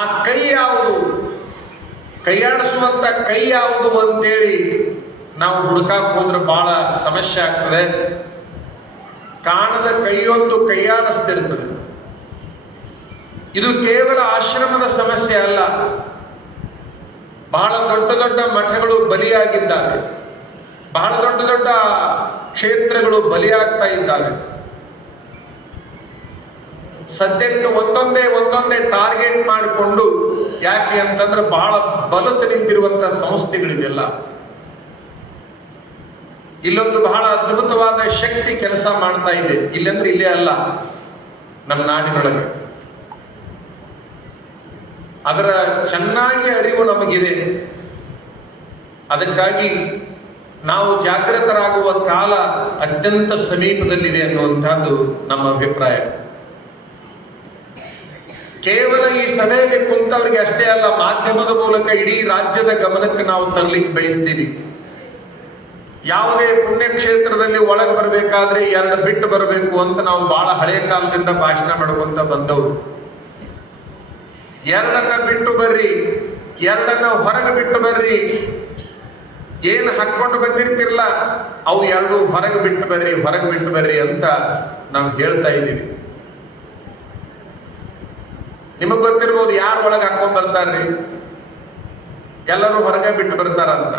ಆ ಕೈ ಯಾವುದು, ಕೈಯಾಡಿಸುವಂತ ಕೈ ಯಾವುದು ಅಂತೇಳಿ ನಾವು ಹುಡುಕಾಕ್ ಹೋದ್ರೆ ಬಹಳ ಸಮಸ್ಯೆ ಆಗ್ತದೆ. ಕಾಣದ ಕೈಯೊಂದು ಕೈಯಾಡಿಸ್ತಿರ್ತದೆ. ಇದು ಕೇವಲ ಆಶ್ರಮದ ಸಮಸ್ಯೆ ಅಲ್ಲ, ಬಹಳ ದೊಡ್ಡ ದೊಡ್ಡ ಮಠಗಳು ಬಲಿಯಾಗಿದ್ದಾವೆ, ಬಹಳ ದೊಡ್ಡ ದೊಡ್ಡ ಕ್ಷೇತ್ರಗಳು ಬಲಿಯಾಗ್ತಾ ಇದ್ದಾವೆ. ಸದ್ಯಕ್ಕೆ ಒಂದೊಂದೇ ಟಾರ್ಗೆಟ್ ಮಾಡಿಕೊಂಡು, ಯಾಕೆ ಅಂತಂದ್ರೆ ಬಹಳ ಬಲತೆ ನಿಂತಿರುವಂತಹ ಸಂಸ್ಥೆಗಳಿವೆಲ್ಲ. ಇಲ್ಲೊಂದು ಬಹಳ ಅದ್ಭುತವಾದ ಶಕ್ತಿ ಕೆಲಸ ಮಾಡ್ತಾ ಇದೆ. ಇಲ್ಲಂದ್ರೆ ಇಲ್ಲೇ ಅಲ್ಲ, ನಮ್ಮ ನಾಡಿನೊಳಗೆ ಅದರ ಚೆನ್ನಾಗಿ ಅರಿವು ನಮಗಿದೆ. ಅದಕ್ಕಾಗಿ ನಾವು ಜಾಗೃತರಾಗುವ ಕಾಲ ಅತ್ಯಂತ ಸಮೀಪದಲ್ಲಿದೆ ಅನ್ನುವಂಥದ್ದು ನಮ್ಮ ಅಭಿಪ್ರಾಯ. ಕೇವಲ ಈ ಸಭೆಗೆ ಕುಂತವರಿಗೆ ಅಷ್ಟೇ ಅಲ್ಲ, ಮಾಧ್ಯಮದ ಮೂಲಕ ಇಡೀ ರಾಜ್ಯದ ಗಮನಕ್ಕೆ ನಾವು ತರಲಿಕ್ಕೆ ಬಯಸ್ತೀವಿ. ಯಾವುದೇ ಪುಣ್ಯಕ್ಷೇತ್ರದಲ್ಲಿ ಒಳಗೆ ಬರಬೇಕಾದ್ರೆ 2 ಬಿಟ್ಟು ಬರಬೇಕು ಅಂತ ನಾವು ಬಹಳ ಹಳೆಯ ಕಾಲದಿಂದ ಭಾಷಣ ಮಾಡ್ಕೊಂತ ಬಂದವರು. 2 ಬಿಟ್ಟು ಬರ್ರಿ, 2 ಹೊರಗೆ ಬಿಟ್ಟು ಬರ್ರಿ, ಏನ್ ಹಾಕೊಂಡು ಬಂದಿರ್ತಿರ್ಲ ಅವು 2 ಹೊರಗೆ ಬಿಟ್ಟು ಬರ್ರಿ ಅಂತ ನಾವು ಹೇಳ್ತಾ ಇದ್ದೀವಿ. ನಿಮಗ್ ಗೊತ್ತಿರ್ಬೋದು ಯಾರು ಒಳಗೆ ಹಾಕೊಂಡ್ ಬರ್ತಾರ್ರಿ, ಎಲ್ಲರೂ ಹೊರಗೆ ಬಿಟ್ಟು ಬರ್ತಾರಂತ.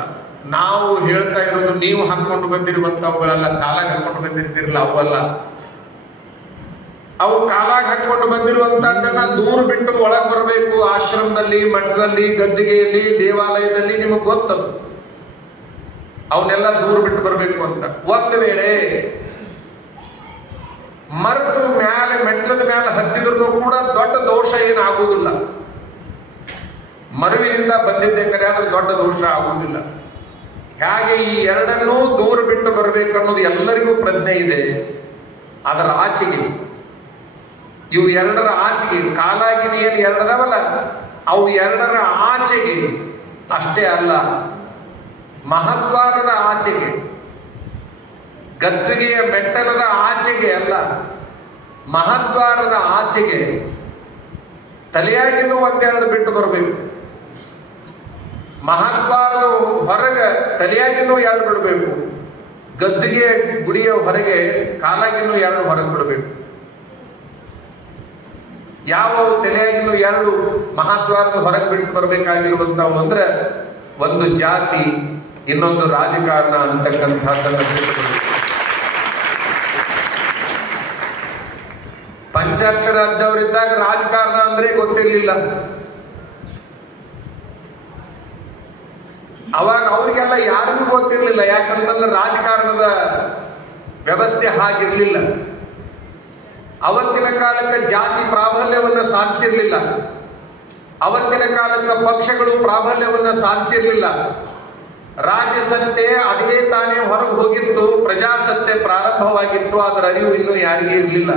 ನಾವು ಹೇಳ್ತಾ ಇರೋದು ನೀವು ಹಾಕೊಂಡು ಬಂದಿರುವಂತವುಗಳೆಲ್ಲ, ಕಾಲಾಗ ಹಾಕೊಂಡು ಬಂದಿರ್ತಿರಲ್ಲ ಅವಲ್ಲ. ಅವು ಕಾಲಾಗ ಹಾಕೊಂಡು ಬಂದಿರುವಂತದ್ದನ್ನ ದೂರ ಬಿಟ್ಟು ಒಳಗೆ ಬರಬೇಕು. ಆಶ್ರಮದಲ್ಲಿ, ಮಠದಲ್ಲಿ, ಗದ್ದಿಗೆಯಲ್ಲಿ, ದೇವಾಲಯದಲ್ಲಿ ನಿಮಗ್ ಗೊತ್ತದು. ಅವನ್ನೆಲ್ಲ ದೂರ ಬಿಟ್ಟು ಬರಬೇಕು ಅಂತ. ಒಂದು ವೇಳೆ ಮರದ ಮ್ಯಾಲೆ, ಮೆಟ್ಲದ ಮ್ಯಾಲೆ ಹತ್ತಿದ್ರು ಕೂಡ ದೊಡ್ಡ ದೋಷ ಏನಾಗುವುದಿಲ್ಲ. ಮರುವಿನಿಂದ ಬಂದಿದ್ದೆ ಕರೆ ಆದ್ರೆ ದೊಡ್ಡ ದೋಷ ಆಗುವುದಿಲ್ಲ. ಹಾಗೆ ಈ 2 ದೂರ ಬಿಟ್ಟು ಬರಬೇಕನ್ನೋದು ಎಲ್ಲರಿಗೂ ಪ್ರಜ್ಞೆ ಇದೆ. ಅದರ ಆಚೆಗೆ, ಇವು 2 ಆಚೆಗೆ, ಕಾಲಾಗಿನ ಏನು 2 ಅದಾವಲ್ಲ ಅವು 2 ಆಚೆಗೆ ಅಷ್ಟೇ ಅಲ್ಲ, ಮಹದ್ವಾರದ ಆಚೆಗೆ, ಗದ್ದುಗೆಯ ಮೆಟ್ಟಲದ ಆಚೆಗೆ ಅಲ್ಲ, ಮಹದ್ವಾರದ ಆಚೆಗೆ ತಲೆಯಾಗಿನೂ 1-2 ಬಿಟ್ಟು ಬರಬೇಕು. ಮಹದ್ವಾರದ ಹೊರಗೆ ತಲೆಯಾಗಿನೂ 2 ಬಿಡಬೇಕು. ಗದ್ದುಗೆಯ ಗುಡಿಯ ಹೊರಗೆ ಕಾಲಾಗಿನೂ 2 ಹೊರಗೆ ಬಿಡಬೇಕು. ಯಾವ ತಲೆಯಾಗಿನೂ 2 ಮಹದ್ವಾರದ ಹೊರಗೆ ಬಿಟ್ಟು ಬರಬೇಕಾಗಿರುವಂತವು ಅಂದ್ರೆ ಒಂದು ಜಾತಿ, ಇನ್ನೊಂದು ರಾಜಕಾರಣ ಅಂತಕ್ಕಂಥದ್ದನ್ನು ಬಿಟ್ಟು. ಪಂಚಾಕ್ಷರ ಅಜ್ಜವರಿದ್ದಾಗ ರಾಜಕಾರಣ ಅಂದ್ರೆ ಗೊತ್ತಿರ್ಲಿಲ್ಲ. ಅವಾಗ ಅವ್ರಿಗೆಲ್ಲ ಯಾರಿಗೂ ಗೊತ್ತಿರ್ಲಿಲ್ಲ. ಯಾಕಂತಂದ್ರೆ ರಾಜಕಾರಣದ ವ್ಯವಸ್ಥೆ ಹಾಗಿರ್ಲಿಲ್ಲ. ಅವತ್ತಿನ ಕಾಲಕ್ಕೆ ಜಾತಿ ಪ್ರಾಬಲ್ಯವನ್ನ ಸಾಧಿಸಿರ್ಲಿಲ್ಲ. ಅವತ್ತಿನ ಕಾಲಕ್ಕೆ ಪಕ್ಷಗಳು ಪ್ರಾಬಲ್ಯವನ್ನ ಸಾಧಿಸಿರ್ಲಿಲ್ಲ. ರಾಜಸತ್ತೆ ಅದೇ ತಾನೇ ಹೊರಗೆ ಹೋಗಿತ್ತು, ಪ್ರಜಾಸತ್ತೆ ಪ್ರಾರಂಭವಾಗಿತ್ತು. ಅದರ ಅರಿವು ಇನ್ನೂ ಯಾರಿಗೂ ಇರಲಿಲ್ಲ.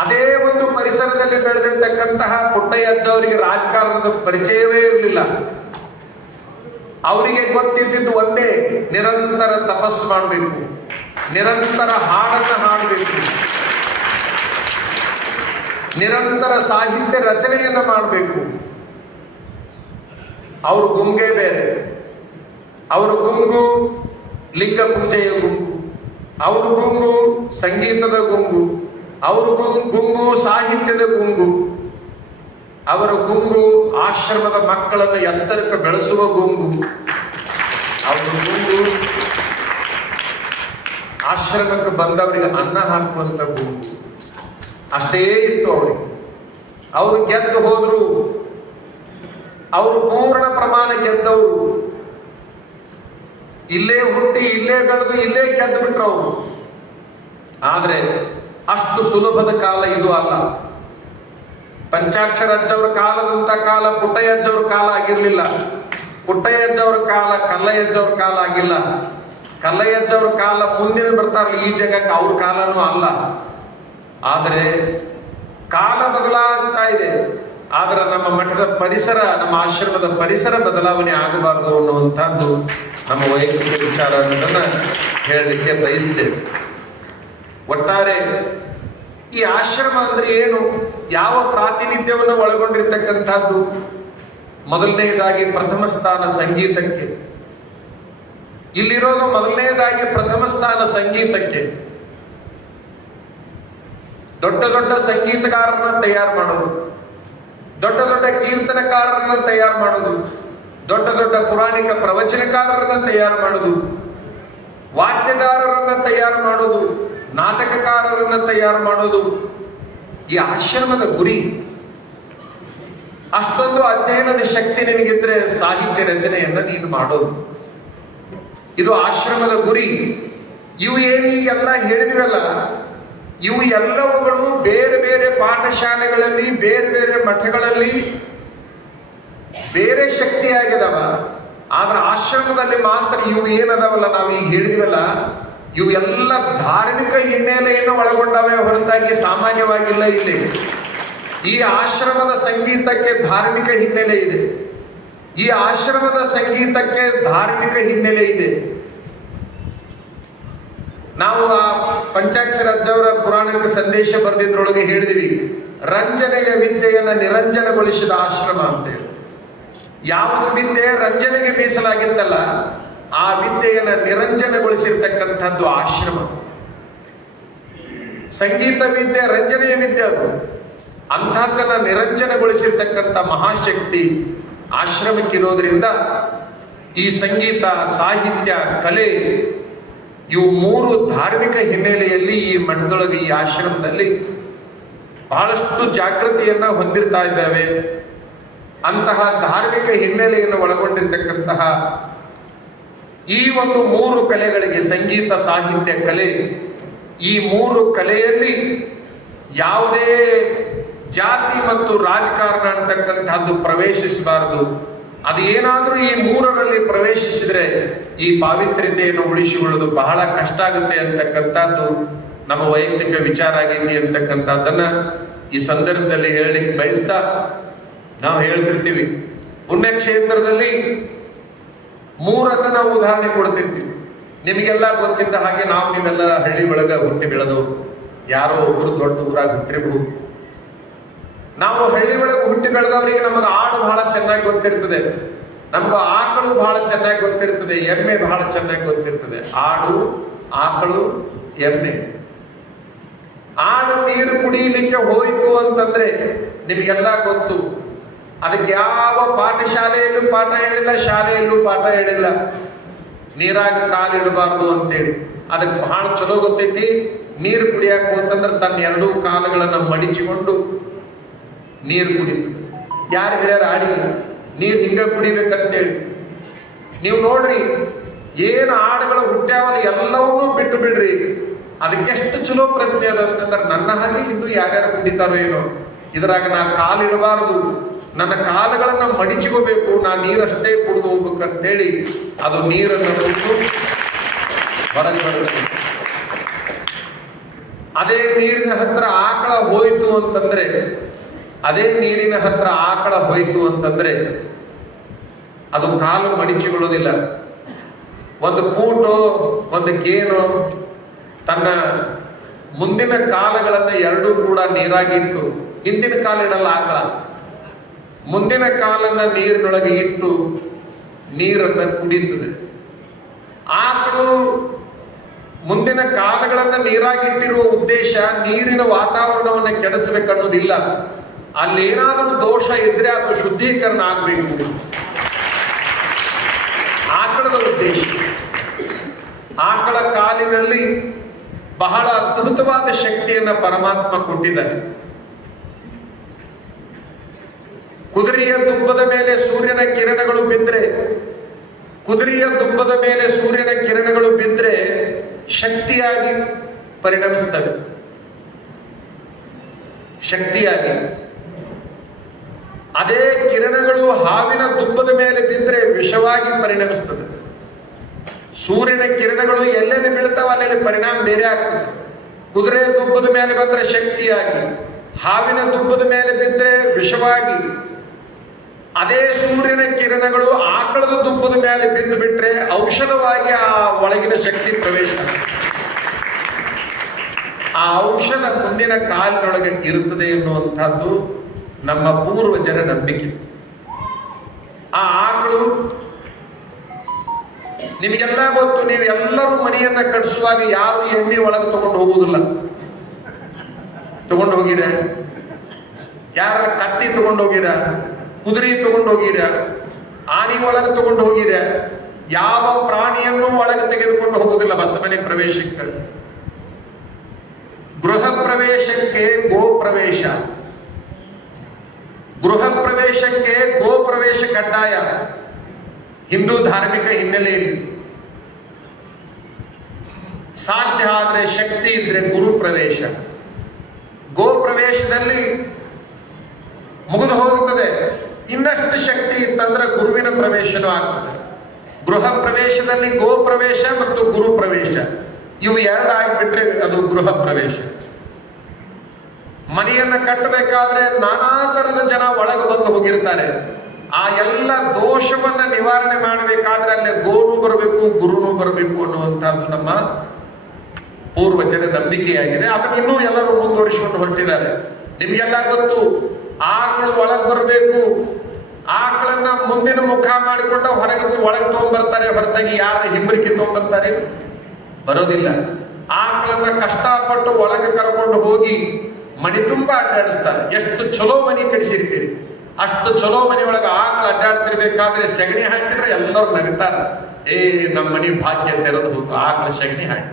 ಅದೇ ಒಂದು ಪರಿಸರದಲ್ಲಿ ಬೆಳೆದಿರ್ತಕ್ಕಂತಹ ಪುಟ್ಟಯ್ಯ ಅಜ್ಜವರಿಗೆ ರಾಜಕಾರಣದ ಪರಿಚಯವೇ ಇರಲಿಲ್ಲ. ಅವರಿಗೆ ಗೊತ್ತಿದ್ದಿದ್ದು ಒಂದೇ, ನಿರಂತರ ತಪಸ್ಸು ಮಾಡಬೇಕು, ನಿರಂತರ ಹಾಡನ್ನು ಹಾಡಬೇಕು, ನಿರಂತರ ಸಾಹಿತ್ಯ ರಚನೆಯನ್ನು ಮಾಡಬೇಕು. ಅವ್ರ ಗುಂಗೇ ಬೇರೆ. ಅವ್ರ ಗುಂಗು ಲಿಂಗ ಪೂಜೆಯ ಗುಂಗು, ಅವ್ರ ಗುಂಗು ಸಂಗೀತದ ಗುಂಗು, ಅವ್ರ ಗುಂಗು ಸಾಹಿತ್ಯದ ಗುಂಗು, ಅವರ ಗುಂಗು ಆಶ್ರಮದ ಮಕ್ಕಳನ್ನು ಎತ್ತರಕ್ಕೆ ಬೆಳೆಸುವ ಗುಂಗು, ಅವರ ಗುಂಗು ಆಶ್ರಮಕ್ಕೆ ಬಂದವರಿಗೆ ಅನ್ನ ಹಾಕುವಂತ ಗುಂಗು. ಅಷ್ಟೇ ಇತ್ತು ಅವರಿಗೆ. ಅವರು ಗೆದ್ದು ಹೋದ್ರು, ಅವರು ಪೂರ್ಣ ಪ್ರಮಾಣ ಗೆದ್ದವರು. ಇಲ್ಲೇ ಹುಟ್ಟಿ, ಇಲ್ಲೇ ಬೆಳೆದು, ಇಲ್ಲೇ ಗೆದ್ದು ಬಿಟ್ರು ಅವರು. ಆದ್ರೆ ಅಷ್ಟು ಸುಲಭದ ಕಾಲ ಇದು ಅಲ್ಲ. ಪಂಚಾಕ್ಷರ ಅಜ್ಜವರ ಕಾಲದಂತ ಕಾಲ ಪುಟ್ಟಯ್ಯ ಅಜ್ಜವ್ರ ಕಾಲ ಆಗಿರ್ಲಿಲ್ಲ. ಪುಟ್ಟಯ್ಯ ಅಜ್ಜವ್ರ ಕಾಲ ಕಲ್ಲಯ್ಯ ಅಜ್ಜವ್ರ ಕಾಲ ಆಗಿಲ್ಲ. ಕಲ್ಲಯ್ಯ ಅಜ್ಜವ್ರ ಕಾಲ ಮುಂದಿನ ಬರ್ತಾರಲ್ಲ ಈ ಜಗಕ್ಕೆ, ಅವ್ರ ಕಾಲನೂ ಅಲ್ಲ. ಆದರೆ ಕಾಲ ಬದಲಾಗ್ತಾ ಇದೆ. ಆದ್ರೆ ನಮ್ಮ ಮಠದ ಪರಿಸರ, ನಮ್ಮ ಆಶ್ರಮದ ಪರಿಸರ ಬದಲಾವಣೆ ಆಗಬಾರದು ಅನ್ನುವಂಥದ್ದು ನಮ್ಮ ವೈಯಕ್ತಿಕ ವಿಚಾರ ಅನ್ನೋದನ್ನ ಹೇಳಲಿಕ್ಕೆ ಬಯಸ್ತೇವೆ. ಒಟ್ಟಾರೆ ಈ ಆಶ್ರಮ ಅಂದ್ರೆ ಏನು, ಯಾವ ಪ್ರಾತಿನಿಧ್ಯವನ್ನು ಒಳಗೊಂಡಿರ್ತಕ್ಕಂಥದ್ದು? ಮೊದಲನೇದಾಗಿ ಪ್ರಥಮ ಸ್ಥಾನ ಸಂಗೀತಕ್ಕೆ. ಇಲ್ಲಿರೋದು ಮೊದಲನೇದಾಗಿ ಪ್ರಥಮ ಸ್ಥಾನ ಸಂಗೀತಕ್ಕೆ. ದೊಡ್ಡ ದೊಡ್ಡ ಸಂಗೀತಗಾರರನ್ನ ತಯಾರು ಮಾಡೋದು, ದೊಡ್ಡ ದೊಡ್ಡ ಕೀರ್ತನಕಾರರನ್ನ ತಯಾರು ಮಾಡೋದು, ದೊಡ್ಡ ದೊಡ್ಡ ಪುರಾಣಿಕ ಪ್ರವಚನಕಾರರನ್ನ ತಯಾರು ಮಾಡೋದು, ವಾದ್ಯಗಾರರನ್ನ ತಯಾರು ಮಾಡೋದು, ನಾಟಕಕಾರರನ್ನ ತಯಾರು ಮಾಡೋದು ಈ ಆಶ್ರಮದ ಗುರಿ. ಅಷ್ಟೊಂದು ಅಧ್ಯಯನದ ಶಕ್ತಿ ನಿನಗಿದ್ರೆ ಸಾಹಿತ್ಯ ರಚನೆಯನ್ನ ನೀನು ಮಾಡೋದು, ಇದು ಆಶ್ರಮದ ಗುರಿ. ಇವು ಏನೀಗೆಲ್ಲ ಹೇಳಿದ್ವಲ್ಲ, ಇವು ಎಲ್ಲವುಗಳು ಬೇರೆ ಬೇರೆ ಪಾಠಶಾಲೆಗಳಲ್ಲಿ, ಬೇರೆ ಬೇರೆ ಮಠಗಳಲ್ಲಿ ಬೇರೆ ಶಕ್ತಿಯಾಗಿದಾವ. ಆದ್ರೆ ಆಶ್ರಮದಲ್ಲಿ ಮಾತ್ರ ಇವು ಏನದಾವಲ್ಲ, ನಾವು ಈಗ ಹೇಳಿದ್ವಲ್ಲ, ಇವು ಎಲ್ಲ ಧಾರ್ಮಿಕ ಹಿನ್ನೆಲೆಯನ್ನು ಒಳಗೊಂಡವೆ ಹೊರತಾಗಿ ಸಾಮಾನ್ಯವಾಗಿಲ್ಲ. ಇಲ್ಲಿ ಈ ಆಶ್ರಮದ ಸಂಗೀತಕ್ಕೆ ಧಾರ್ಮಿಕ ಹಿನ್ನೆಲೆ ಇದೆ, ಈ ಆಶ್ರಮದ ಸಂಗೀತಕ್ಕೆ ಧಾರ್ಮಿಕ ಹಿನ್ನೆಲೆ ಇದೆ. ನಾವು ಆ ಪಂಚಾಕ್ಷರ ಅಜ್ಜವರ ಪುರಾಣಕ್ಕೆ ಸಂದೇಶ ಬರೆದಿದ್ರೊಳಗೆ ಹೇಳಿದ್ವಿ, ರಂಜನೆಯ ವಿದ್ಯೆಯನ್ನು ನಿರಂಜನಗೊಳಿಸಿದ ಆಶ್ರಮ ಅಂತೇಳಿ. ಯಾವುದು ವಿದ್ಯೆ ರಂಜನೆಗೆ ಮೀಸಲಾಗಿತ್ತಲ್ಲ, ಆ ವಿದ್ಯೆಯನ್ನು ನಿರಂಜನಗೊಳಿಸಿರ್ತಕ್ಕಂಥದ್ದು ಆಶ್ರಮ. ಸಂಗೀತ ವಿದ್ಯೆ ರಂಜನೆಯ ವಿದ್ಯೆ, ಅದು ಅಂಥದ್ದನ್ನ ನಿರಂಜನಗೊಳಿಸಿರ್ತಕ್ಕಂಥ ಮಹಾಶಕ್ತಿ ಆಶ್ರಮಕ್ಕಿರೋದ್ರಿಂದ ಈ ಸಂಗೀತ, ಸಾಹಿತ್ಯ, ಕಲೆ ಇವು ಮೂರು ಧಾರ್ಮಿಕ ಹಿನ್ನೆಲೆಯಲ್ಲಿ ಈ ಮಠದೊಳಗೆ, ಈ ಆಶ್ರಮದಲ್ಲಿ ಬಹಳಷ್ಟು ಜಾಗೃತಿಯನ್ನ ಹೊಂದಿರ್ತಾ ಇದ್ದಾವೆ. ಅಂತಹ ಧಾರ್ಮಿಕ ಹಿನ್ನೆಲೆಯನ್ನು ಒಳಗೊಂಡಿರ್ತಕ್ಕಂತಹ ಈ ಒಂದು ಮೂರು ಕಲೆಗಳಿಗೆ, ಸಂಗೀತ, ಸಾಹಿತ್ಯ, ಕಲೆ, ಈ ಮೂರು ಕಲೆಯಲ್ಲಿ ಯಾವುದೇ ಜಾತಿ ಮತ್ತು ರಾಜಕಾರಣ ಅಂತಕ್ಕಂಥದ್ದು ಪ್ರವೇಶಿಸಬಾರದು. ಅದು ಏನಾದ್ರೂ ಈ ಮೂರರಲ್ಲಿ ಪ್ರವೇಶಿಸಿದ್ರೆ ಈ ಪಾವಿತ್ರ್ಯತೆಯನ್ನು ಉಳಿಸಿಕೊಳ್ಳೋದು ಬಹಳ ಕಷ್ಟ ಆಗುತ್ತೆ ಅಂತಕ್ಕಂಥದ್ದು ನಮ್ಮ ವೈಯಕ್ತಿಕ ವಿಚಾರ ಆಗೈತಿ ಅಂತಕ್ಕಂಥದ್ದನ್ನ ಈ ಸಂದರ್ಭದಲ್ಲಿ ಹೇಳಲಿಕ್ಕೆ ಬಯಸ್ತಾ, ನಾವು ಹೇಳ್ತಿರ್ತೀವಿ ಪುಣ್ಯಕ್ಷೇತ್ರದಲ್ಲಿ ಮೂರನ್ನ ನಾವು ಉದಾಹರಣೆ ಕೊಡ್ತಿರ್ತೀವಿ. ನಿಮಗೆಲ್ಲ ಗೊತ್ತಿದ್ದ ಹಾಗೆ ನಾವು ನೀವೆಲ್ಲ ಹಳ್ಳಿ ಒಳಗ ಹುಟ್ಟಿ ಬೆಳೆದವರು, ಯಾರೋ ಒಬ್ಬರು ದೊಡ್ಡ ಊರಾಗ ಹುಟ್ಟಿರಬಹುದು. ನಾವು ಹಳ್ಳಿ ಒಳಗೆ ಹುಟ್ಟಿ ಬೆಳೆದವರಿಗೆ ನಮಗೆ ಆಡು ಬಹಳ ಚೆನ್ನಾಗಿ ಗೊತ್ತಿರ್ತದೆ, ನಮ್ಗೆ ಆಕಳು ಬಹಳ ಚೆನ್ನಾಗಿ ಗೊತ್ತಿರ್ತದೆ, ಎಮ್ಮೆ ಬಹಳ ಚೆನ್ನಾಗಿ ಗೊತ್ತಿರ್ತದೆ. ಆಡು, ಆಕಳು, ಎಮ್ಮೆ. ಆಡು ನೀರು ಕುಡಿಯಲಿಕ್ಕೆ ಹೋಯ್ತು ಅಂತಂದ್ರೆ ನಿಮಗೆಲ್ಲ ಗೊತ್ತು, ಅದಕ್ಕೆ ಯಾವ ಪಾಠಶಾಲೆಯಲ್ಲೂ ಪಾಠ ಹೇಳಿಲ್ಲ, ಶಾಲೆಯಲ್ಲೂ ಪಾಠ ಹೇಳಿಲ್ಲ, ನೀರಾಗ ಕಾಲಿಡಬಾರ್ದು ಅಂತೇಳಿ. ಅದಕ್ಕೆ ಬಹಳ ಚಲೋ ಗೊತ್ತೈತಿ. ನೀರು ಕುಡಿಯಾಕ ಹೋತಂದ್ರೆ ತನ್ನ ಎರಡೂ ಕಾಲುಗಳನ್ನ ಮಡಿಚಿಕೊಂಡು ನೀರು ಕುಡಿತು. ಯಾರು ಹೇಳ್ಯಾರ ಆಡಿಗೆ ನೀರು ಹಿಂಗ ಕುಡಿಬೇಕಂತೇಳಿ? ನೀವು ನೋಡ್ರಿ, ಏನು ಆಡುಗಳು ಹುಟ್ಟ್ಯಾವಲ್ಲ ಎಲ್ಲವನ್ನೂ ಬಿಟ್ಟು ಬಿಡ್ರಿ. ಅದಕ್ಕೆಷ್ಟು ಚಲೋ ಪ್ರಜ್ಞೆ ಅದ ಅಂತಂದ್ರೆ, ನನ್ನ ಹಾಗೆ ಇನ್ನೂ ಯಾರ್ಯಾರು ಕುಡಿತಾರೋ ಏನೋ, ಇದ್ರಾಗ ನಾ ಕಾಲಿಡಬಾರದು, ನನ್ನ ಕಾಲುಗಳನ್ನ ಮಡಿಚಿಕೋಬೇಕು, ನಾ ನೀರಷ್ಟೇ ಕುಡಿದು ಹೋಗ್ಬೇಕಂತೇಳಿ ಅದು ನೀರನ್ನು ಕೊಟ್ಟು ಹೊರಗೆ ಬರುತ್ತೆ. ಅದೇ ನೀರಿನ ಹತ್ರ ಆಕಳ ಹೋಯ್ತು ಅಂತಂದ್ರೆ, ಅದೇ ನೀರಿನ ಹತ್ರ ಆಕಳ ಹೋಯ್ತು ಅಂತಂದ್ರೆ ಅದು ಕಾಲು ಮಡಿಚಿಕೊಳ್ಳೋದಿಲ್ಲ. ಒಂದು ಕೂಟು, ಒಂದು ಗೇನು ತನ್ನ ಮುಂದಿನ ಕಾಲಗಳನ್ನ ಎರಡೂ ಕೂಡ ನೀರಾಗಿಟ್ಟು, ಹಿಂದಿನ ಕಾಲ ಇಡಲ್ಲ ಆಕಳ, ಮುಂದಿನ ಕಾಲನ್ನ ನೀರಿನೊಳಗೆ ಇಟ್ಟು ನೀರನ್ನ ಕುಡಿಯುತ್ತದೆ. ಆಕಳು ಮುಂದಿನ ಕಾಲಗಳನ್ನ ನೀರಾಗಿಟ್ಟಿರುವ ಉದ್ದೇಶ ನೀರಿನ ವಾತಾವರಣವನ್ನ ಕೆಡಿಸಬೇಕನ್ನೋದಿಲ್ಲ. ಅಲ್ಲೇನಾದರೂ ದೋಷ ಇದ್ರೆ ಅದು ಶುದ್ಧೀಕರಣ ಆಗ್ಬೇಕು, ಆಕಳದ ಉದ್ದೇಶ. ಆಕಳ ಕಾಲಿನಲ್ಲಿ ಬಹಳ ಅದ್ಭುತವಾದ ಶಕ್ತಿಯನ್ನ ಪರಮಾತ್ಮ ಕೊಟ್ಟಿದ್ದಾನೆ. ಕುದುರೆಯ ದುಬ್ಬದ ಮೇಲೆ ಸೂರ್ಯನ ಕಿರಣಗಳು ಬಿದ್ದರೆ, ಕುದುರೆಯ ದುಬ್ಬದ ಮೇಲೆ ಸೂರ್ಯನ ಕಿರಣಗಳು ಬಿದ್ದರೆ ಶಕ್ತಿಯಾಗಿ ಪರಿಣಮಿಸ್ತವೆ, ಶಕ್ತಿಯಾಗಿ. ಅದೇ ಕಿರಣಗಳು ಹಾವಿನ ದುಬ್ಬದ ಮೇಲೆ ಬಿದ್ದರೆ ವಿಷವಾಗಿ ಪರಿಣಮಿಸ್ತದೆ. ಸೂರ್ಯನ ಕಿರಣಗಳು ಎಲ್ಲೆಲ್ಲಿ ಬೀಳ್ತಾವ ಅಲ್ಲೆಲ್ಲಿ ಪರಿಣಾಮ ಬೇರೆ ಆಗ್ತದೆ. ಕುದುರೆಯ ದುಬ್ಬದ ಮೇಲೆ ಬಂದ್ರೆ ಶಕ್ತಿಯಾಗಿ, ಹಾವಿನ ದುಬ್ಬದ ಮೇಲೆ ಬಿದ್ದರೆ ವಿಷವಾಗಿ. ಅದೇ ಸೂರ್ಯನ ಕಿರಣಗಳು ಆಕಳದ ದುಬ್ಬದ ಮೇಲೆ ಬಿದ್ದು ಬಿಟ್ರೆ ಔಷಧವಾಗಿ ಆ ಒಳಗಿನ ಶಕ್ತಿ ಪ್ರವೇಶ. ಆ ಔಷಧ ಮುಂದಿನ ಕಾಲಿನೊಳಗೆ ಇರುತ್ತದೆ ಎನ್ನುವಂಥದ್ದು ನಮ್ಮ ಪೂರ್ವಜರ ನಂಬಿಕೆ. ಆ ಆಕಳು ನಿಮಗೆಲ್ಲ ಗೊತ್ತು, ನೀವು ಎಲ್ಲರೂ ಮನೆಯನ್ನ ಕಟ್ಟಿಸುವಾಗ ಯಾರು ಎಮ್ಮೆ ಒಳಗೆ ತಗೊಂಡು ಹೋಗುವುದಿಲ್ಲ. ತಗೊಂಡು ಹೋಗಿರ? ಯಾರ ಕತ್ತಿ ತಗೊಂಡು ಹೋಗಿರ? ಕುದುರೆ ತಗೊಂಡು ಹೋಗಿರ? ಆನೆ ಒಳಗೆ ತಗೊಂಡು ಹೋಗಿರ? ಯಾವ ಪ್ರಾಣಿಯನ್ನು ಒಳಗೆ ತೆಗೆದುಕೊಂಡು ಹೋಗುವುದಿಲ್ಲ ಬಸವನೆ ಪ್ರವೇಶಕ್ಕೆ. ಗೃಹ ಪ್ರವೇಶಕ್ಕೆ ಗೋ ಪ್ರವೇಶ, ಗೃಹ ಪ್ರವೇಶಕ್ಕೆ ಗೋ ಪ್ರವೇಶ ಕಡ್ಡಾಯ ಹಿಂದೂ ಧಾರ್ಮಿಕ ಹಿನ್ನೆಲೆಯಲ್ಲಿ. ಸಾಧ್ಯ ಆದರೆ ಶಕ್ತಿ ಇದ್ರೆ ಗುರು ಪ್ರವೇಶ. ಗೋ ಪ್ರವೇಶದಲ್ಲಿ ಮುಗಿದು ಹೋಗುತ್ತದೆ. ಇನ್ನಷ್ಟು ಶಕ್ತಿ ಇತ್ತಂದ್ರೆ ಗುರುವಿನ ಪ್ರವೇಶನೂ ಆಗ್ತದೆ. ಗೃಹ ಪ್ರವೇಶದಲ್ಲಿ ಗೋ ಪ್ರವೇಶ ಮತ್ತು ಗುರು ಪ್ರವೇಶ ಇವು ಎರಡು ಆಗಿಬಿಟ್ರೆ ಅದು ಗೃಹ ಪ್ರವೇಶ. ಮನೆಯನ್ನ ಕಟ್ಟಬೇಕಾದ್ರೆ ನಾನಾ ತರದ ಜನ ಒಳಗೆ ಬಂದು ಹೋಗಿರ್ತಾರೆ. ಆ ಎಲ್ಲ ದೋಷವನ್ನ ನಿವಾರಣೆ ಮಾಡಬೇಕಾದ್ರೆ ಅಲ್ಲೇ ಗೋನು ಬರಬೇಕು, ಗುರುನು ಬರಬೇಕು ಅನ್ನುವಂಥದ್ದು ನಮ್ಮ ಪೂರ್ವಜರ ನಂಬಿಕೆಯಾಗಿದೆ. ಅದನ್ನ ಇನ್ನೂ ಎಲ್ಲರೂ ಮುಂದುವರಿಸಿಕೊಂಡು ಹೊರಟಿದ್ದಾರೆ. ನಿಮ್ಗೆಲ್ಲ ಗೊತ್ತು, ಆಕಳು ಒಳಗೆ ಬರಬೇಕು. ಆಕಳನ್ನ ಮುಂದಿನ ಮುಖ ಮಾಡಿಕೊಂಡು ಒಳಗೆ ತಗೊಂಡ್ಬರ್ತಾರೆ, ಹೊರತಾಗಿ ಯಾರು ಹಿಂಬರಿಕೆ ತಗೊಂಡ್ಬರ್ತಾರೆ? ಬರೋದಿಲ್ಲ. ಆಕಳನ್ನ ಕಷ್ಟಪಟ್ಟು ಒಳಗೆ ಕರ್ಕೊಂಡು ಹೋಗಿ ಮನೆ ತುಂಬಾ ಅಡ್ಡಾಡಿಸ್ತಾರೆ. ಎಷ್ಟು ಚಲೋ ಮನೆ ಕಡಿಸಿರ್ತೀರಿ, ಅಷ್ಟು ಚಲೋ ಮನೆ ಒಳಗೆ ಆಕಳು ಅಡ್ಡಾಡ್ತಿರ್ಬೇಕಾದ್ರೆ ಸಗಣಿ ಹಾಕಿದ್ರೆ ಎಲ್ಲರೂ ನಗ್ತಾರ. ನಮ್ಮ ಮನೆ ಭಾಗ್ಯ ತೆರೆದು ಹೋತು, ಆಕಳ ಸಗಣಿ ಹಾಕಿ.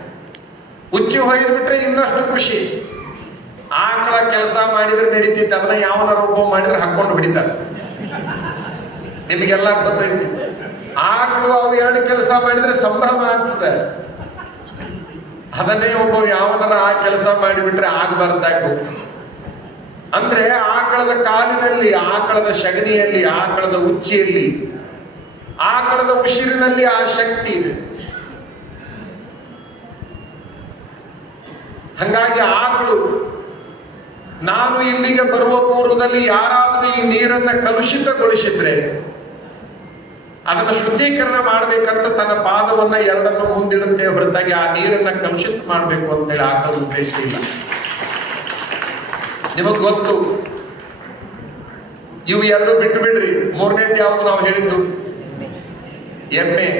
ಉಚ್ಚಿ ಹೊಯ್ದು ಬಿಟ್ರೆ ಇನ್ನಷ್ಟು ಖುಷಿ. ಆಕಳ ಕೆಲಸ ಮಾಡಿದ್ರೆ ನಡೀತಿತ್ತು, ಅದನ್ನ ಯಾವನ ರೂಪ ಮಾಡಿದ್ರೆ ಹಾಕೊಂಡು ಹೊಡಿತಾರೆ. ನಿಮಗೆಲ್ಲ ಗೊತ್ತೈತಿ. ಆಕಳು ಅವು ಎರಡು ಕೆಲಸ ಮಾಡಿದ್ರೆ ಸಂಭ್ರಮ ಆಗ್ತದೆ. ಅದನ್ನೇ ಒಬ್ಬ ಯಾವನ ಆ ಕೆಲಸ ಮಾಡಿಬಿಟ್ರೆ ಆಗಬಾರ್ದಾಗು. ಅಂದ್ರೆ ಆಕಳದ ಕಾಲಿನಲ್ಲಿ, ಆಕಳದ ಸಗಣಿಯಲ್ಲಿ, ಆಕಳದ ಉಚ್ಚಿಯಲ್ಲಿ, ಆಕಳದ ಉಸಿರಿನಲ್ಲಿ ಆ ಶಕ್ತಿ ಇದೆ. ಹಂಗಾಗಿ ಆಕಳು ನಾನು ಇಲ್ಲಿಗೆ ಬರುವ ಪೂರ್ವದಲ್ಲಿ ಯಾರಾದರೂ ಈ ನೀರನ್ನ ಕಲುಷಿತಗೊಳಿಸಿದ್ರೆ ಅದನ್ನ ಶುದ್ಧೀಕರಣ ಮಾಡ್ಬೇಕಂತ ತನ್ನ ಪಾದವನ್ನ ಎರಡನ್ನು ಮುಂದಿಡುತ್ತೆ, ಹೊರತಾಗಿ ಆ ನೀರನ್ನ ಕಲುಷಿತ ಮಾಡ್ಬೇಕು ಅಂತೇಳಿ ಆಕಳ ಉದ್ದೇಶ ಇಲ್ಲ. ನಿಮಗ್ ಗೊತ್ತು, ಇವು ಎರಡು ಬಿಟ್ಟು ಬಿಡ್ರಿ. ಮೂರನೇದು ಯಾವುದು ನಾವು ಹೇಳಿದ್ದು? ಎಮ್ಮೆ.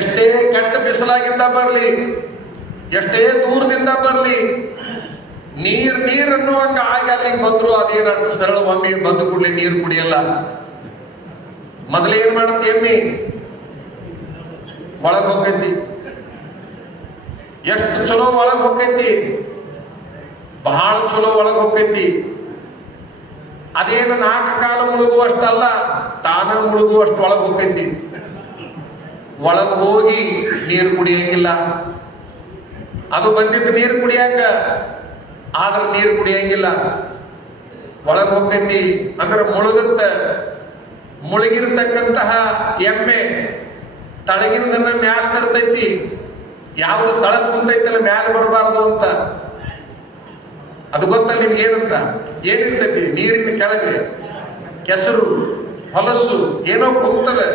ಎಷ್ಟೇ ಕೆಟ್ಟ ಬಿಸಿಲಾಗಿಂದ ಬರ್ಲಿ, ಎಷ್ಟೇ ದೂರದಿಂದ ಬರ್ಲಿ, ನೀರನ್ನು ಹಂಗ ಆಗಿ ಅಲ್ಲಿಗೆ ಬಂದ್ರು ಅದೇನಂತ ಸರಳ ಒಮ್ಮೆ ಬಂದು ಕೂಡಲೇ ನೀರು ಕುಡಿಯಲ್ಲ. ಮೊದಲೇನ್ ಮಾಡತ್ತೆ ಎಮ್ಮಿ? ಒಳಗ್ ಹೋಗೈತಿ. ಎಷ್ಟು ಚಲೋ ಒಳಗ್ ಹೋಗೈತಿ, ಬಹಳ ಚಲೋ ಒಳಗ್ ಹೋಗೈತಿ. ಅದೇನು 4 ಕಾಲ ಮುಳುಗುವಷ್ಟಲ್ಲ, ತಾನ ಮುಳುಗುವಷ್ಟು ಒಳಗ್ ಹೋಗೈತಿ. ಒಳಗ್ ಹೋಗಿ ನೀರು ಕುಡಿಯಂಗಿಲ್ಲ. ಅದು ಬಂದಿದ್ದು ನೀರು ಕುಡಿಯಾಕ, ಆದ್ರೆ ನೀರು ಕುಡಿಯಂಗಿಲ್ಲ. ಒಳಗ್ ಹೋಗೈತಿ ಅಂದ್ರೆ ಮುಳುಗುತ್ತ. ಮುಳುಗಿರ್ತಕ್ಕಂತಹ ಎಮ್ಮೆ ತಳಗಿನದನ್ನ ಮ್ಯಾಲ ತರ್ತೈತಿ. ಯಾವುದು ತಳಗ್ ಕುಂತೈತಲ್ಲ ಮ್ಯಾಲ ಬರಬಾರ್ದು ಅಂತ. ಅದು ಗೊತ್ತಲ್ಲ ನಿಮ್ಗೆ ಏನಂತ? ಏನಿರ್ತೈತಿ ನೀರಿನ ಕೆಳಗೆ? ಕೆಸರು, ಹೊಲಸು ಏನೋ ಕುಂತದೆ.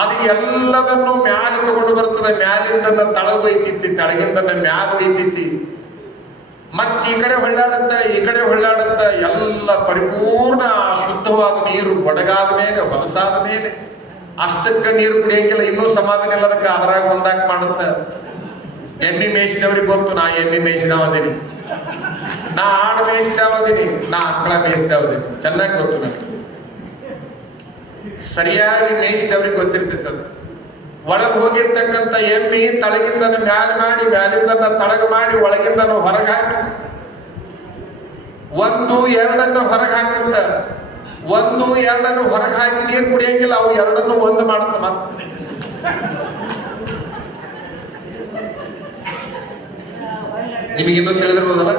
ಅದು ಎಲ್ಲದನ್ನು ಮ್ಯಾಲ ತಗೊಂಡು ಬರ್ತದೆ. ಮ್ಯಾಲಿಂದನ್ನ ತಳಗ ಒಯ್ತೈತಿ, ತಳಗಿಂದನ್ನ ಮ್ಯಾಲ ಒಯ್ತೈತಿ. ಮತ್ತ ಈ ಕಡೆ ಹೊಳ್ಳಾಡುತ್ತ, ಈ ಕಡೆ ಹೊಳ್ಳಾಡುತ್ತ. ಎಲ್ಲ ಪರಿಪೂರ್ಣ ಶುದ್ಧವಾದ ನೀರು ಒಡಗಾದ ಮೇಲೆ, ಹೊಲಸಾದ ಮೇಲೆ ಅಷ್ಟಕ್ಕ ನೀರು ಕುಡಿಯಂಗಿಲ್ಲ. ಇನ್ನೂ ಸಮಾಧಾನ ಇಲ್ಲದಕ್ಕೆ ಅದರಾಗ ಒಂದಾಕ್ ಮಾಡುತ್ತ. ಎಮ್ಮಿ ಮೇಯಿಸಿದವ್ರಿಗೆ ಗೊತ್ತು, ನಾ ಎಮ್ಮಿ ಮೇಯಿಸಿದವದೀನಿ, ನಾ ಆಡು ಮೇಯಿಸಿದವದೀನಿ, ನಾ ಆಕಳ ಮೇಯಿಸಿದವದೀನಿ. ಚೆನ್ನಾಗಿ ಗೊತ್ತು ನನಗೆ. ಸರಿಯಾಗಿ ಮೇಯಿಸಿದವ್ರಿಗೆ ಗೊತ್ತಿರ್ತೈತೆ. ಒಳಗೆ ಹೋಗಿರ್ತಕ್ಕಂಥ ಎಮ್ಮಿ ತಳಗಿಂದ ಮ್ಯಾಲ ಮಾಡಿ, ಮ್ಯಾಲಿಂದ ತಳಗ ಮಾಡಿ, ಒಳಗಿಂದ ಹೊರಗೆ ಹಾಕಿ, 1, 2 ಹೊರಗೆ ಹಾಕಂತ. 1, 2 ಹೊರಗೆ ಹಾಕಿ ನೀರು ಕುಡಿಯಂಗಿಲ್ಲ. ಅವು ಎರಡನ್ನು ಒಂದು ಮಾಡುತ್ತ. ಮತ್ತೆ ನಿಮಗಿನ್ನೂ ತಿಳಿದಿರ್ಬೋದಲ್ಲ,